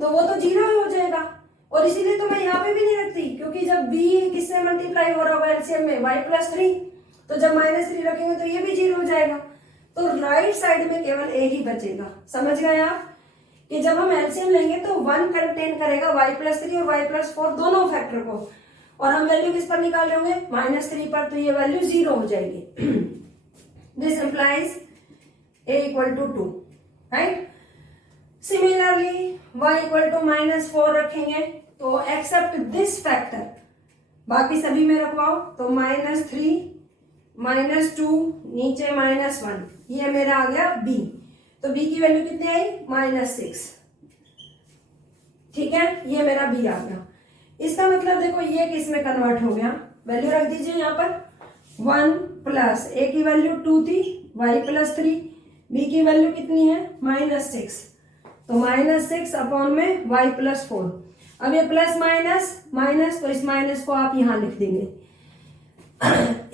तो वो तो 0 ही हो जाएगा, और इसीलिए तो मैं यहाँ पे भी नहीं रखती, क्योंकि जब b किससे मल्टीप्लाई हो रहा होगा एलसीएम में y + 3, तो जब -3 रखेंगे तो ये भी 0 हो जाएगा। तो राइट साइड में केवल a ही बचेगा। समझ गए आप कि जब हम एलसीएम लेंगे तो 1 कंटेन करेगा y + 3 और y + 4 दोनों फैक्टर को, और हम वैल्यू किस पर निकाल रहे होंगे, -3 पर, तो ये वैल्यू 0 हो जाएगी। This implies a = 2, right. Similarly y = -4 रखेंगे तो एक्सेप्ट दिस फैक्टर, बाकी सभी में रखवाओ, तो -3 -2 नीचे -1, ये मेरा आ गया b, तो b की वैल्यू कितनी आई, -6, ठीक है, ये मेरा b आ गया। इसका मतलब देखो ये किस में कन्वर्ट हो गया, वैल्यू रख दीजिए यहाँ पर, 1 प्लस a की वैल्यू 2 थी, y + 3, b की वैल्यू कितनी है, -6, तो -6 अपॉन में y + 4। अब ये प्लस माइनस, तो इस माइनस को आप यहां लिख देंगे।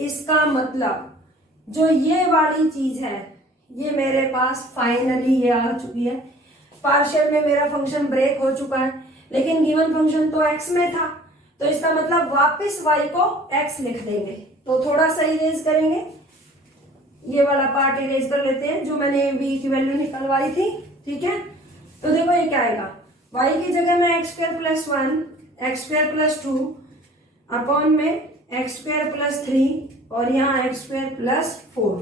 इसका मतलब जो ये वाली चीज है ये मेरे पास फाइनली ये आ चुकी है। पार्शियल में मेरा फंक्शन ब्रेक हो चुका है, लेकिन गिवन फंक्शन तो x में था, तो इसका मतलब वापस y को x लिख देंगे। तो थोड़ा सा इरेज करेंगे, ये वाला पार्ट इरेज कर लेते हैं जो मैंने v की वैल्यू निकलवाई थी, ठीक है। तो देखो ये क्या आएगा, y की जगह में x² + 1, x² + 2 अपॉन में x² + 3 और यहाँ x² + 4।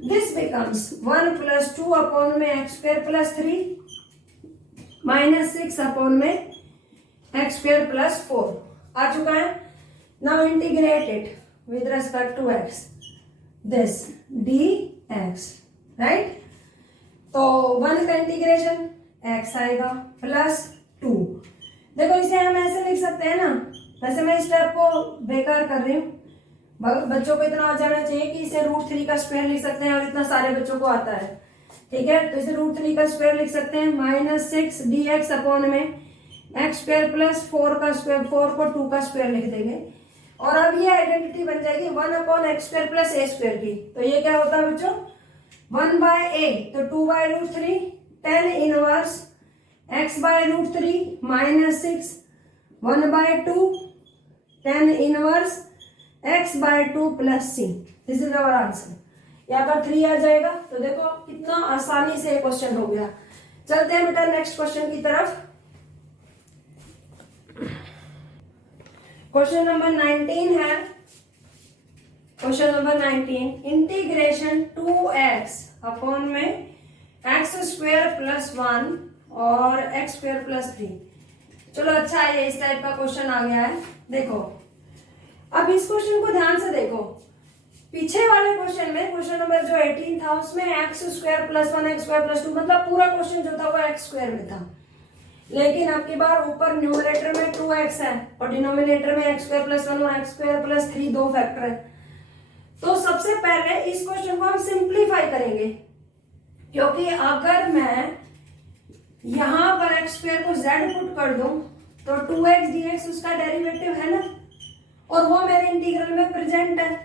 दिस बिकम्स 1 + 2 अपॉन में x² + 3 -6 अपॉन में x² + 4 आ चुका है। Now integrate it with respect to x, this dx, right. तो 1 का इंटीग्रेशन x आएगा +2। देखो इसे हम ऐसे लिख सकते हैं ना, वैसे मैं स्टेप को बेकार कर रही हूँ, बच्चों को इतना आ जाना चाहिए कि इसे √3 का स्क्वायर लिख सकते हैं, और इतना सारे बच्चों को आता है, ठीक है। तो इसे √3 का स्क्वायर लिख सकते हैं, -6 dx अपॉन में x² + 4 का स्क्वायर, 4 को 2 का स्क्वायर लिख देंगे, और अब ये आइडेंटिटी बन जाएगी 1/x² + a² की। तो ये क्या होता है बच्चों, 1/a, तो 2/√3 tan inverse x/√3 -6 1/2 tan inverse x/2 + c। This is our answer. यहाँ पर 3 आ जाएगा। तो देखो कितना आसानी से ये क्वेश्चन हो गया। चलते हैं बेटा नेक्स्ट क्वेश्चन की तरफ। क्वेश्चन नंबर 19 है, question number 19, integration 2x upon में x² + 1 और x² + 3। चलो अच्छा है, ये इस टाइप का क्वेश्चन आ गया है। देखो अब इस क्वेश्चन को ध्यान से देखो, पीछे वाले क्वेश्चन में, क्वेश्चन नंबर जो 18 था उसमें x² + 1 x² + 2, मतलब पूरा क्वेश्चन जो था वो x² में था, लेकिन अब की बार ऊपर न्यूमरेटर में 2x है और डिनोमिनेटर में x² + 1 और x² + 3 दो फैक्टर है। तो सबसे पहले इस क्वेश्चन को हम सिंप्लीफाई करेंगे, क्योंकि अगर मैं यहां पर x² को z पुट कर दूं तो 2x dx उसका डेरिवेटिव है ना, और वो मेरे इंटीग्रल में प्रेजेंट है,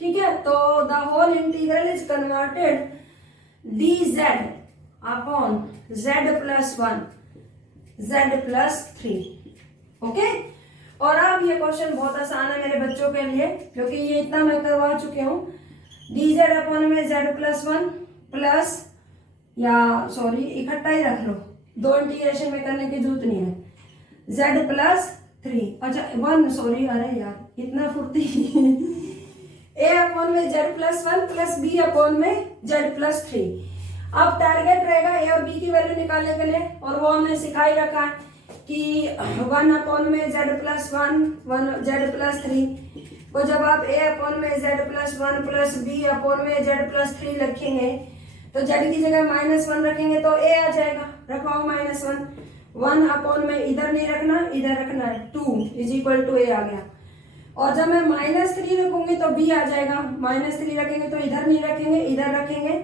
ठीक है। तो the whole integral is converted dz upon z + 1 z + 3, okay. और अब ये क्वेश्चन बहुत आसान है मेरे बच्चों के लिए, क्योंकि ये इतना मैं करवा चुके हूँ। dz अपॉन में z + 1 प्लस, या सॉरी इकट्ठा ही रख लो, दो इंटीग्रेशन में करने की जरूरत नहीं है, z + 3, अच्छा 1, सॉरी, अरे यार इतना फुर्ती a अपॉन में z + 1 प्लस b अपॉन में z + 3। अब टारगेट रहेगा a और b की वैल्यू निकालने के लिए, और वो हमने सिखा ही रखा है कि 1 अपॉन में z + 1 z + 3 को जब आप a अपॉन में z + 1 प्लस b अपॉन में z + 3 रखेंगे तो z की जगह -1 रखेंगे तो a आ जाएगा, रखवाओ -1, 1 अपॉन में इधर नहीं रखना, इधर रखना है, 2 = a आ गया। और जब मैं -3 रखूंगी तो b आ जाएगा, -3 रखेंगे तो इधर नहीं रखेंगे, इधर रखेंगे,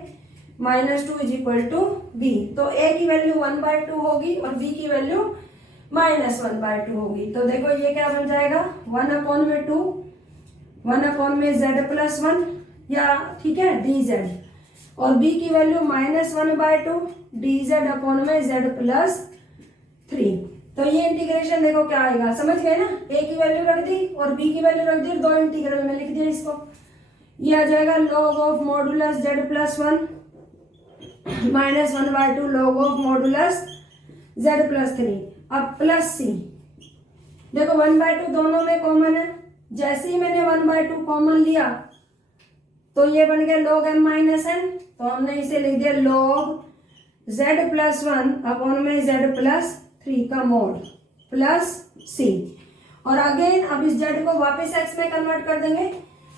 -2 = b। तो a की वैल्यू 1/2 होगी और b की वैल्यू -1/2 होगी। तो देखो ये क्या बन जाएगा, 1 अपॉन में 2, 1 अपॉन में z + 1, या ठीक है dz और b की वैल्यू -1/2 dz अपॉन में z प्लस 3। तो ये इंटीग्रेशन देखो क्या आएगा, समझ गए ना, a की वैल्यू रख दी और b की वैल्यू रख दी और दो इंटीग्रल में लिख दिया इसको। ये आ जाएगा log of modulus z plus 1 -1/2 log of modulus z plus 3। अब प्लस c, देखो 1/2 दोनों में कॉमन है, जैसे ही मैंने 1/2 कॉमन लिया तो ये बन गया log m माइनस n, तो हमने इसे लिख दिया log z प्लस 1 अपॉन में z प्लस 3 का मोड प्लस c। और अगेन अब इस z को वापस x में कन्वर्ट कर देंगे,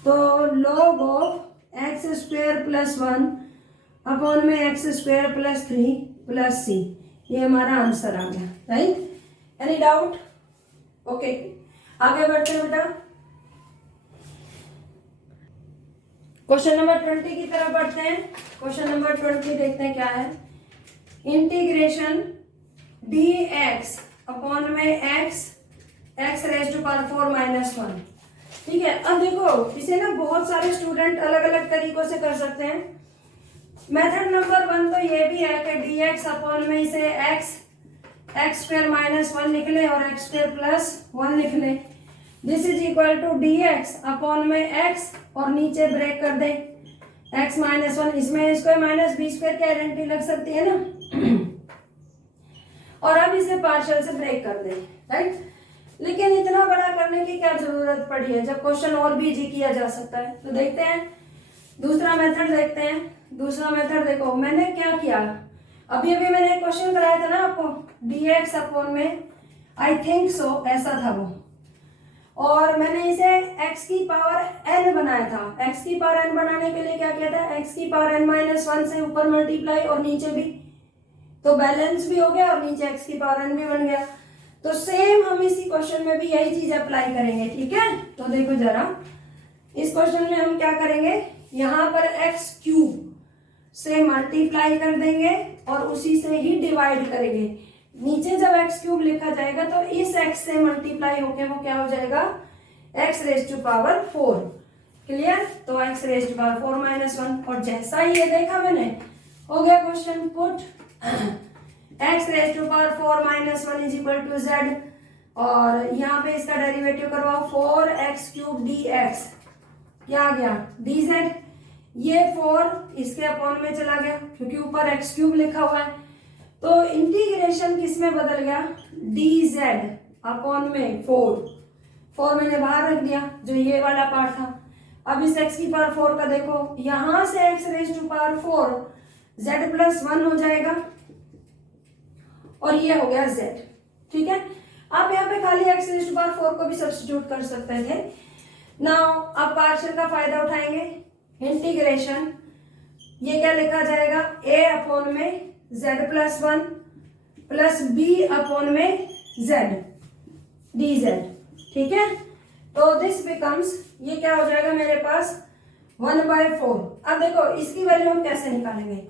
तो log of x square plus 1 upon में x square plus 3 plus c। ये हमारा आंसर आ गया, राइट। Any doubt? ओके, आगे बढ़ते हैं बेटा। क्वेश्चन नंबर 20 की तरफ बढ़ते हैं। क्वेश्चन नंबर 20 देखते हैं क्या है। इंटीग्रेशन dx अपॉन में x raise to power 4 minus 1। ठीक है, अब देखो इसे ना बहुत सारे स्टूडेंट अलग अलग तरीकों से कर सकते हैं। मेथड नंबर 1 तो ये भी है कि dx अपॉन में इसे x स्क्वायर माइनस 1 लिख ले और x स्क्वायर प्लस 1 लिख ले। This is equal to dx upon में x और नीचे ब्रेक कर दे x माइनस 1, इसमें स्क्वायर माइनस बी स्क्वायर की आइडेंटिटी लग सकती है ना। और अब इसे पार्शियल से ब्रेक कर दे, राइट। लेकिन इतना बड़ा करने की क्या जरूरत पड़ी है जब क्वेश्चन और भी इजी किया जा सकता है। तो देखते हैं दूसरा मेथड, देखते हैं दूसरा मेथड। देखो मैंने क्या किया, अभी अभी मैंने क्वेश्चन कराया था ना आपको, dx अपॉन में आई थिंक सो ऐसा था वो, और मैंने इसे x की पावर n बनाया था। x की पावर n बनाने के लिए क्या किया था, x की पावर n माइनस 1 से ऊपर मल्टीप्लाई और नीचे भी, तो बैलेंस भी हो गया और नीचे x की पावर n भी बन गया। तो सेम हम इसी क्वेश्चन में भी यही चीज अप्लाई करेंगे, ठीक है। तो देखो जरा, इस क्वेश्चन में हम क्या करेंगे, यहाँ पर x क्यूब से मल्टीप्लाई कर देंगे और उसी से ही डिवाइड करेंगे। नीचे जब x क्यूब लिखा जाएगा तो इस x से मल्टीप्लाई होके वो क्या हो जाएगा, x raise to power 4। Clear? तो x raise to power 4 minus 1, और जैसा ही ये देखा मैंने, हो गया question put x raise to power 4 minus 1 is equal to z, और यहाँ पे इसका डेरिवेटिव करवाओ 4x क्यूब dx, क्या आ गया dz। ये 4 इसके अपॉन में चला गया क्योंकि ऊपर x क्यूब लिखा हुआ है, तो इंटीग्रेशन किस में बदल गया, dz अपॉन में 4 मैंने बाहर रख दिया जो ये वाला पार्ट था। अब इस x की पावर 4 का देखो, यहां से x raise to power 4 z plus 1 हो जाएगा और ये हो गया z, ठीक है। आप यहाँ पे खाली x रेज टू पावर 4 को भी सब्स्टिट्यूट कर सकते थे। नाउ अब पार्शियल का फायदा उठाएंगे, इंटीग्रेशन ये क्या लिखा जाएगा, a अपॉन में z plus 1 plus b upon में z dz, ठीक है। तो दिस बिकम्स, ये क्या हो जाएगा मेरे पास 1/4। अब देखो इसकी वैल्यू हम कैसे निकालेंगे,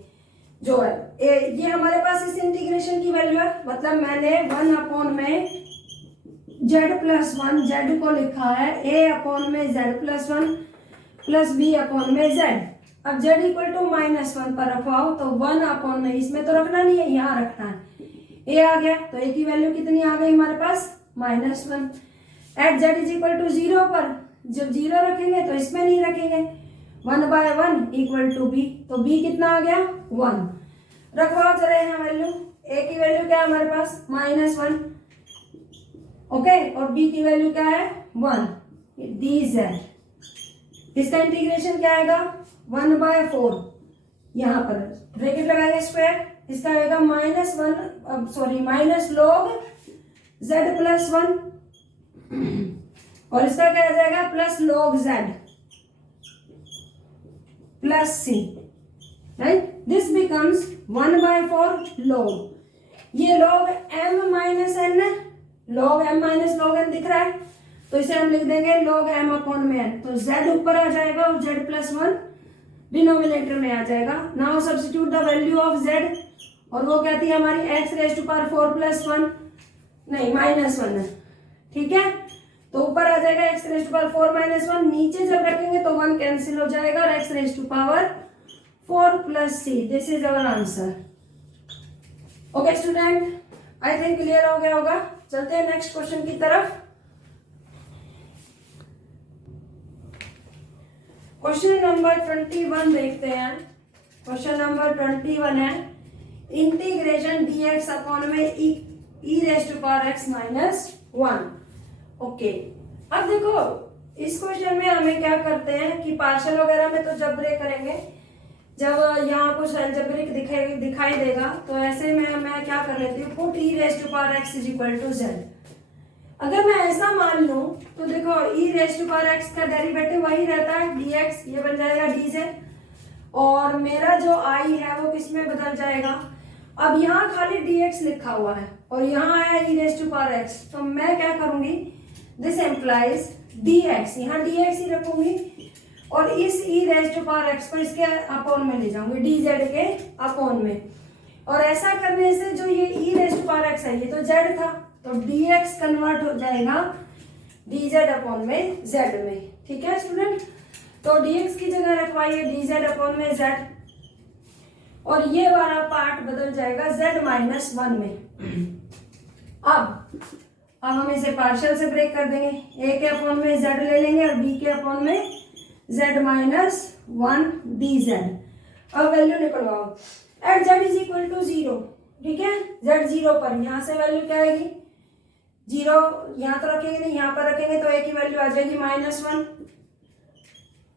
जो है ये हमारे पास इस इंटीग्रेशन की वैल्यू है, मतलब मैंने 1 अपॉन में z प्लस 1 z को लिखा है a अपॉन में z plus 1 plus b upon में z। अब z इक्वल टू -1 पर रखवाओ तो 1 अपॉन में, इसमें तो रखना नहीं है, यहाँ रखना है। a आ गया तो a की वैल्यू कितनी आ गई हमारे पास -1। At z is equal to 0 पर जब 0 रखेंगे तो इसमें नहीं रखेंगे, 1/1 इक्वल टू b, तो b कितना आ गया 1। रखवाओ जरा यहाँ वैल्यू, a की वैल्यू क्या है हमारे पास -1, ओके, और b की वैल्यू क्या है 1 dz। इसका इंटीग्रेशन क्या आएगा 1/4, यहाँ पर ब्रैकेट लगाएंगे स्क्वायर, इसका आएगा माइनस लॉग z प्लस 1 और इसका क्या आ जाएगा plus log z plus c, right. This becomes 1/4 log, ये लॉग m माइनस n है, log m minus log n दिख रहा है, तो इसे हम लिख देंगे log m अपॉन में n, तो z ऊपर आ जाएगा और z प्लस 1 डिनोमिनेटर में आ जाएगा। Now substitute the value of z, और वो क्या थी हमारी x raise to power 4 plus 1, नहीं -1 है, ठीक है। तो ऊपर आ जाएगा x रेज टू पावर 4 -1, नीचे जब रखेंगे तो 1 कैंसिल हो जाएगा और x raise to power 4 plus c. This is our answer. Okay student, I think clear हो गया होगा. चलते हैं नेक्स्ट क्वेश्चन की तरफ. क्वेश्चन नंबर 21 देखते हैं. क्वेश्चन नंबर 21 है इंटीग्रेशन dx अपॉन में e raise to power x minus 1. Okay, अब देखो इस क्वेश्चन में हमें क्या करते हैं कि पार्शियल वगैरह में तो जबरे करेंगे. जब यहाँ कुछ अलजेब्रिक दिखाई देगा तो ऐसे में मैं क्या कर लेती हूँ, put e raise to power x is equal to z. अगर मैं ऐसा मान लूं तो देखो e raise to power x का डेरिवेटिव वही रहता है dx, ये बन जाएगा dz, और मेरा जो i है वो किस में बदल जाएगा. अब यहाँ खाली dx लिखा हुआ है और यहाँ आया e raise to power x, तो मैं क्या करूंगी, दिस एम्प्लाइज dx, यहाँ dx ही रखूंगी और इस e raise to power x को इसके अपॉन में ले जाऊंगी, dz के अपॉन में. और ऐसा करने से जो ये e raise to power x है ये तो z था, तो dx कन्वर्ट हो जाएगा dz अपॉन में z में. ठीक है स्टूडेंट, तो dx की जगह रखवाइए dz अपॉन में z, और ये वाला पार्ट बदल जाएगा z माइनस 1 में. अब हम इसे पार्शियल से ब्रेक कर देंगे, a के अपॉन में z ले लेंगे और b के अपॉन में z माइनस 1 dz. अब वैल्यू निकलवाओ. At z is equal to 0. ठीक है, z 0 पर यहाँ से वैल्यू क्या आएगी, 0 यहाँ तो रखेंगे नहीं, यहाँ पर रखेंगे तो a की वैल्यू आ जाएगी माइनस 1,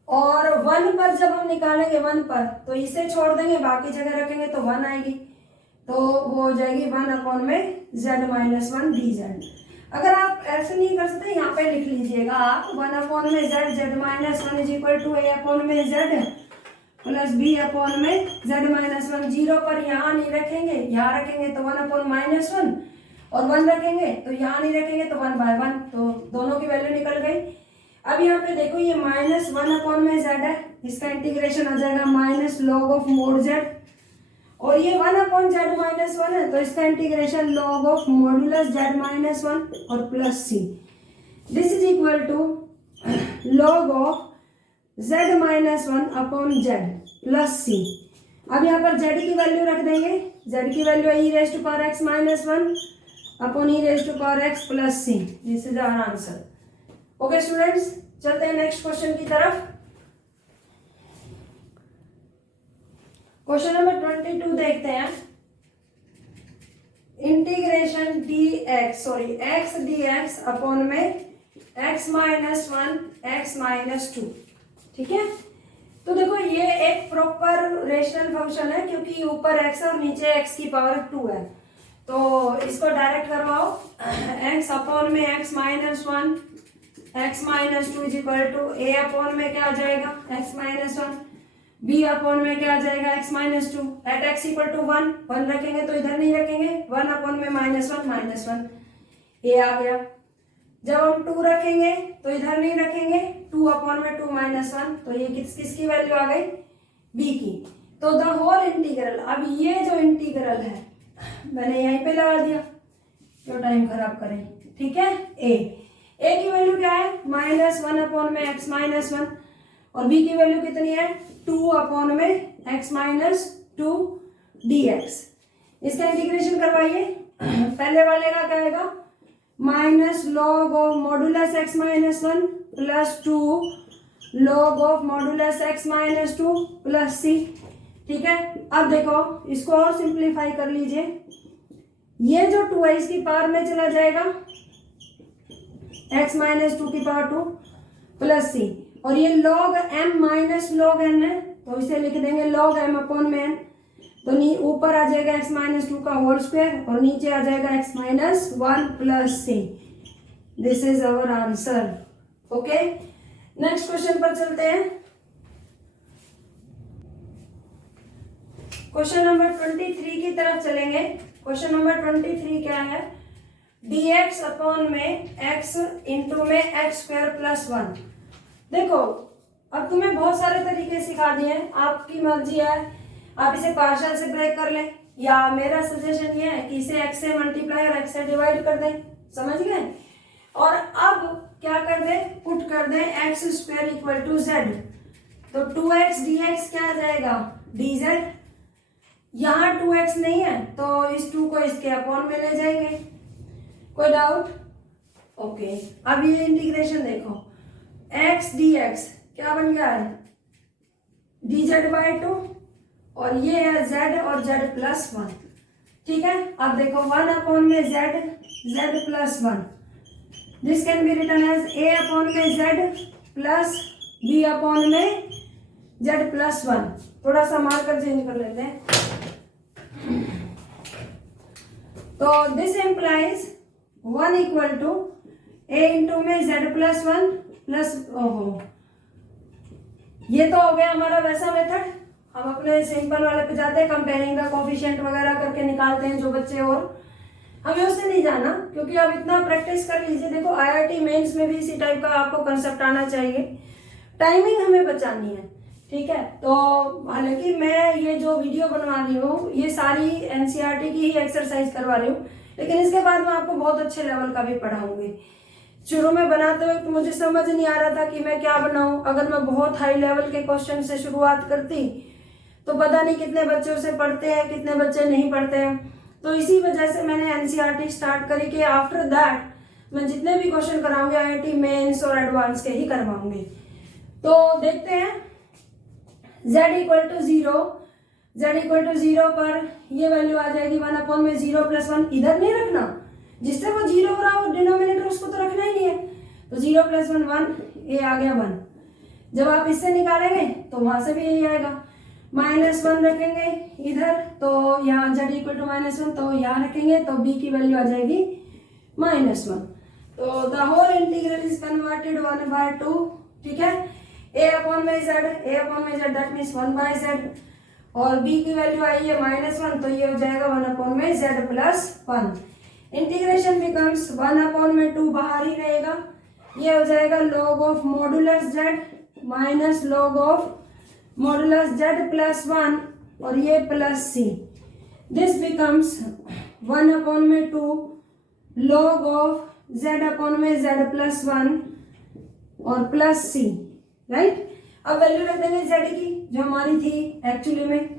और 1 पर जब हम निकालेंगे 1 पर तो इसे छोड़ देंगे, बाकी जगह रखेंगे तो 1 आएगी, तो वो हो जाएगी 1 अपॉन में z माइनस 1 dz. अगर आप ऐसे नहीं कर सकते यहाँ पे लिख लीजिएगा आप 1 अपॉन में z minus 1 is equal to a upon में z प्लस b अपॉन में z माइनस 1. 0 पर यहाँ नहीं रखेंगे, यहाँ रखेंगे तो 1 अपॉन माइनस 1, और 1 रखेंगे तो यहाँ नहीं रखेंगे तो 1 बाय 1, तो दोनों की वैल्यू निकल गई. अब यहाँ पे देखो ये माइनस 1 अपॉन में z है, इसका इंटीग्रेशन आ जाएगा minus log of mode z, और ये 1 अपॉन z माइनस 1 है तो इसका integration log of modulus z minus 1 और plus c. This is equal to log of z minus 1 upon z plus c. अब यहाँ पर z की वैल्यू रख देंगे, z की वैल्यू है e raise to power x minus 1 upon e raise to power x plus c. This is our answer. Okay students, चलते हैं नेक्स्ट क्वेश्चन की तरफ. क्वेश्चन नंबर 22 देखते हैं. इंटीग्रेशन x dx अपॉन में x माइनस 1 x माइनस 2. ठीक है, तो देखो ये एक प्रॉपर रेशनल फंक्शन है क्योंकि ऊपर x और नीचे x की पावर 2 है, तो इसको डायरेक्ट करवाओ. x अपॉन में x minus 1 x minus 2 is equal to a upon में क्या आ जाएगा x माइनस 1, b अपॉन में क्या आ जाएगा x minus 2. At x equal to 1 रखेंगे तो इधर नहीं रखेंगे, 1 अपॉन में माइनस 1 a आ गया. जब हम 2 रखेंगे तो इधर नहीं रखेंगे, 2 अपॉन में 2 माइनस 1, तो ये किसकी वैल्यू आ गई, b की. तो द होल इंटीग्रल, अब ये जो इंटीग्रल है मैंने यहीं पे लगा दिया, तो टाइम खराब करें. ठीक है, a की वैल्यू क्या है माइनस 1 अपॉन में x माइनस 1, और b की वैल्यू कितनी है 2 अपॉन में x माइनस 2 dx. इसका इंटीग्रेशन करवाइए. पहले वाले का क्या आएगा, minus log of modulus x minus 1 plus 2 log of modulus x minus 2 plus c. ठीक है, अब देखो इसको और सिंप्लीफाई कर लीजिए. ये जो 2 है इसकी पावर में चला जाएगा, x माइनस 2 की पावर 2 प्लस c, और ये log m minus log n है तो इसे लिख देंगे log m अपॉन में n. तो ऊपर आ जाएगा x माइनस 2 का होल स्क्वायर और नीचे आ जाएगा x minus 1 plus c. This is our answer. Okay, next question पर चलते हैं. क्वेश्चन नंबर 23 की तरफ चलेंगे. क्वेश्चन नंबर 23 क्या है, dx अपॉन में x इंटू में x स्क्वायर प्लस 1. देखो अब तुम्हें बहुत सारे तरीके सिखा दिए हैं, आपकी मर्जी है, आप इसे पार्शियल से ब्रेक कर लें, या मेरा सजेशन ये है कि इसे x से मल्टीप्लाई और x से डिवाइड कर दें. समझ गए, और अब क्या कर दें, पुट कर दें x square equal to z, तो 2x dx क्या आ जाएगा dz। यहाँ 2x नहीं है तो इस 2 को इसके अपॉन में ले जाएंगे। कोई डाउट? ओके, अब ये इंटीग्रेशन देखो, x dx क्या बन गया है, dz/2, और ये है z और z प्लस 1। ठीक है, अब देखो 1 अपॉन में z plus 1, this can be written as a upon में z प्लस b अपॉन में z प्लस 1। थोड़ा सा मार्कर चेंज कर लेते हैं। तो this implies 1 equal to a into में z प्लस 1 प्लस, ओहो ये तो हो गया हमारा वैसा मेथड। हम अपने सिंपल वाले पे जाते हैं, कंपेयरिंग का कोफिशिएंट वगैरह करके निकालते हैं जो बच्चे, और हमें उससे नहीं जाना क्योंकि अब इतना प्रैक्टिस कर लीजिए। देखो IIT मेंस में भी इसी टाइप का आपको कंसेप्ट आना चाहिए, टाइमिंग हमें बचानी है। ठीक है, तो हालांकि मैं ये जो वीडियो बनवा रही हूँ ये सारी NCERT की ही एक्सरसाइज करवा रही हूँ, लेकिन इसके बाद मैं आपको बहुत अच्छे लेवल का भी पढ़ाऊंगी। शुरू में बनाते हुए तो मुझे समझ नहीं आ रहा था कि मैं क्या बनाऊं। अगर मैं बहुत हाई लेवल के क्वेश्चन से शुरुआत करती तो पता नहीं कितने बच्चे उसे पढ़ते हैं, कितने बच्चे नहीं पढ़ते हैं। तो इसी वजह से मैंने NCERT स्टार्ट करी कि आफ्टर दैट मैं जितने भी क्वेश्चन कराऊंगी IIT मेंस और एडवांस के ही करवाऊंगी। तो देखते हैं, z इक्वल टू 0 पर ये वैल्यू आ जाएगी 1 अपॉन में 0 प्लस 1। इधर नहीं रखना, जिससे वो 0 हो रहा हो डिनोमिनेटर उसको तो रखना ही नहीं है। तो 0 प्लस 1 1, ये आ गया 1। जब आप इससे निकालेंगे तो वहां से भी यही आएगा। -1 रखेंगे इधर, तो यहाँ z इक्वल टू -1, तो यहाँ रखेंगे तो b की वैल्यू आ जाएगी -1। तो the whole integral is converted 1/2। ठीक है, a अपॉन में z दैट मीन्स 1/z, और b की वैल्यू आई है -1, तो ये हो जाएगा 1 अपॉन में z plus 1। Integration becomes 1 upon में 2 बाहर ही रहेगा, ये हो जाएगा log of modulus z minus log of modulus z plus 1, और ये plus c। This becomes 1 upon में 2 log ऑफ z अपॉन में z प्लस 1 और प्लस c। राइट, अब वैल्यू रख देंगे z की जो हमारी थी एक्चुअली में।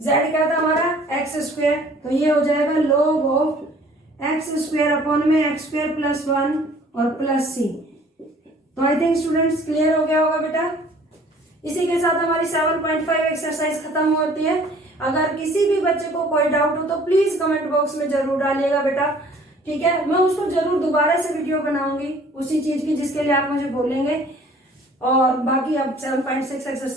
z क्या था हमारा x², तो ये हो जाएगा log ऑफ x² अपॉन में x² प्लस 1 और प्लस c। तो आई थिंक स्टूडेंट्स क्लियर हो गया होगा बेटा। इसी के साथ हमारी 7.5 एक्सरसाइज खत्म होती है। अगर किसी भी बच्चे को कोई डाउट हो तो प्लीज कमेंट बॉक्स में जरूर डालिएगा बेटा। ठीक है, मैं उसको जरूर दोबारा से वीडियो बनाऊंगी उसी चीज की जिसके लिए आप मुझे बोलेंगे। और बाकी अब 7.6 एक्सरसाइज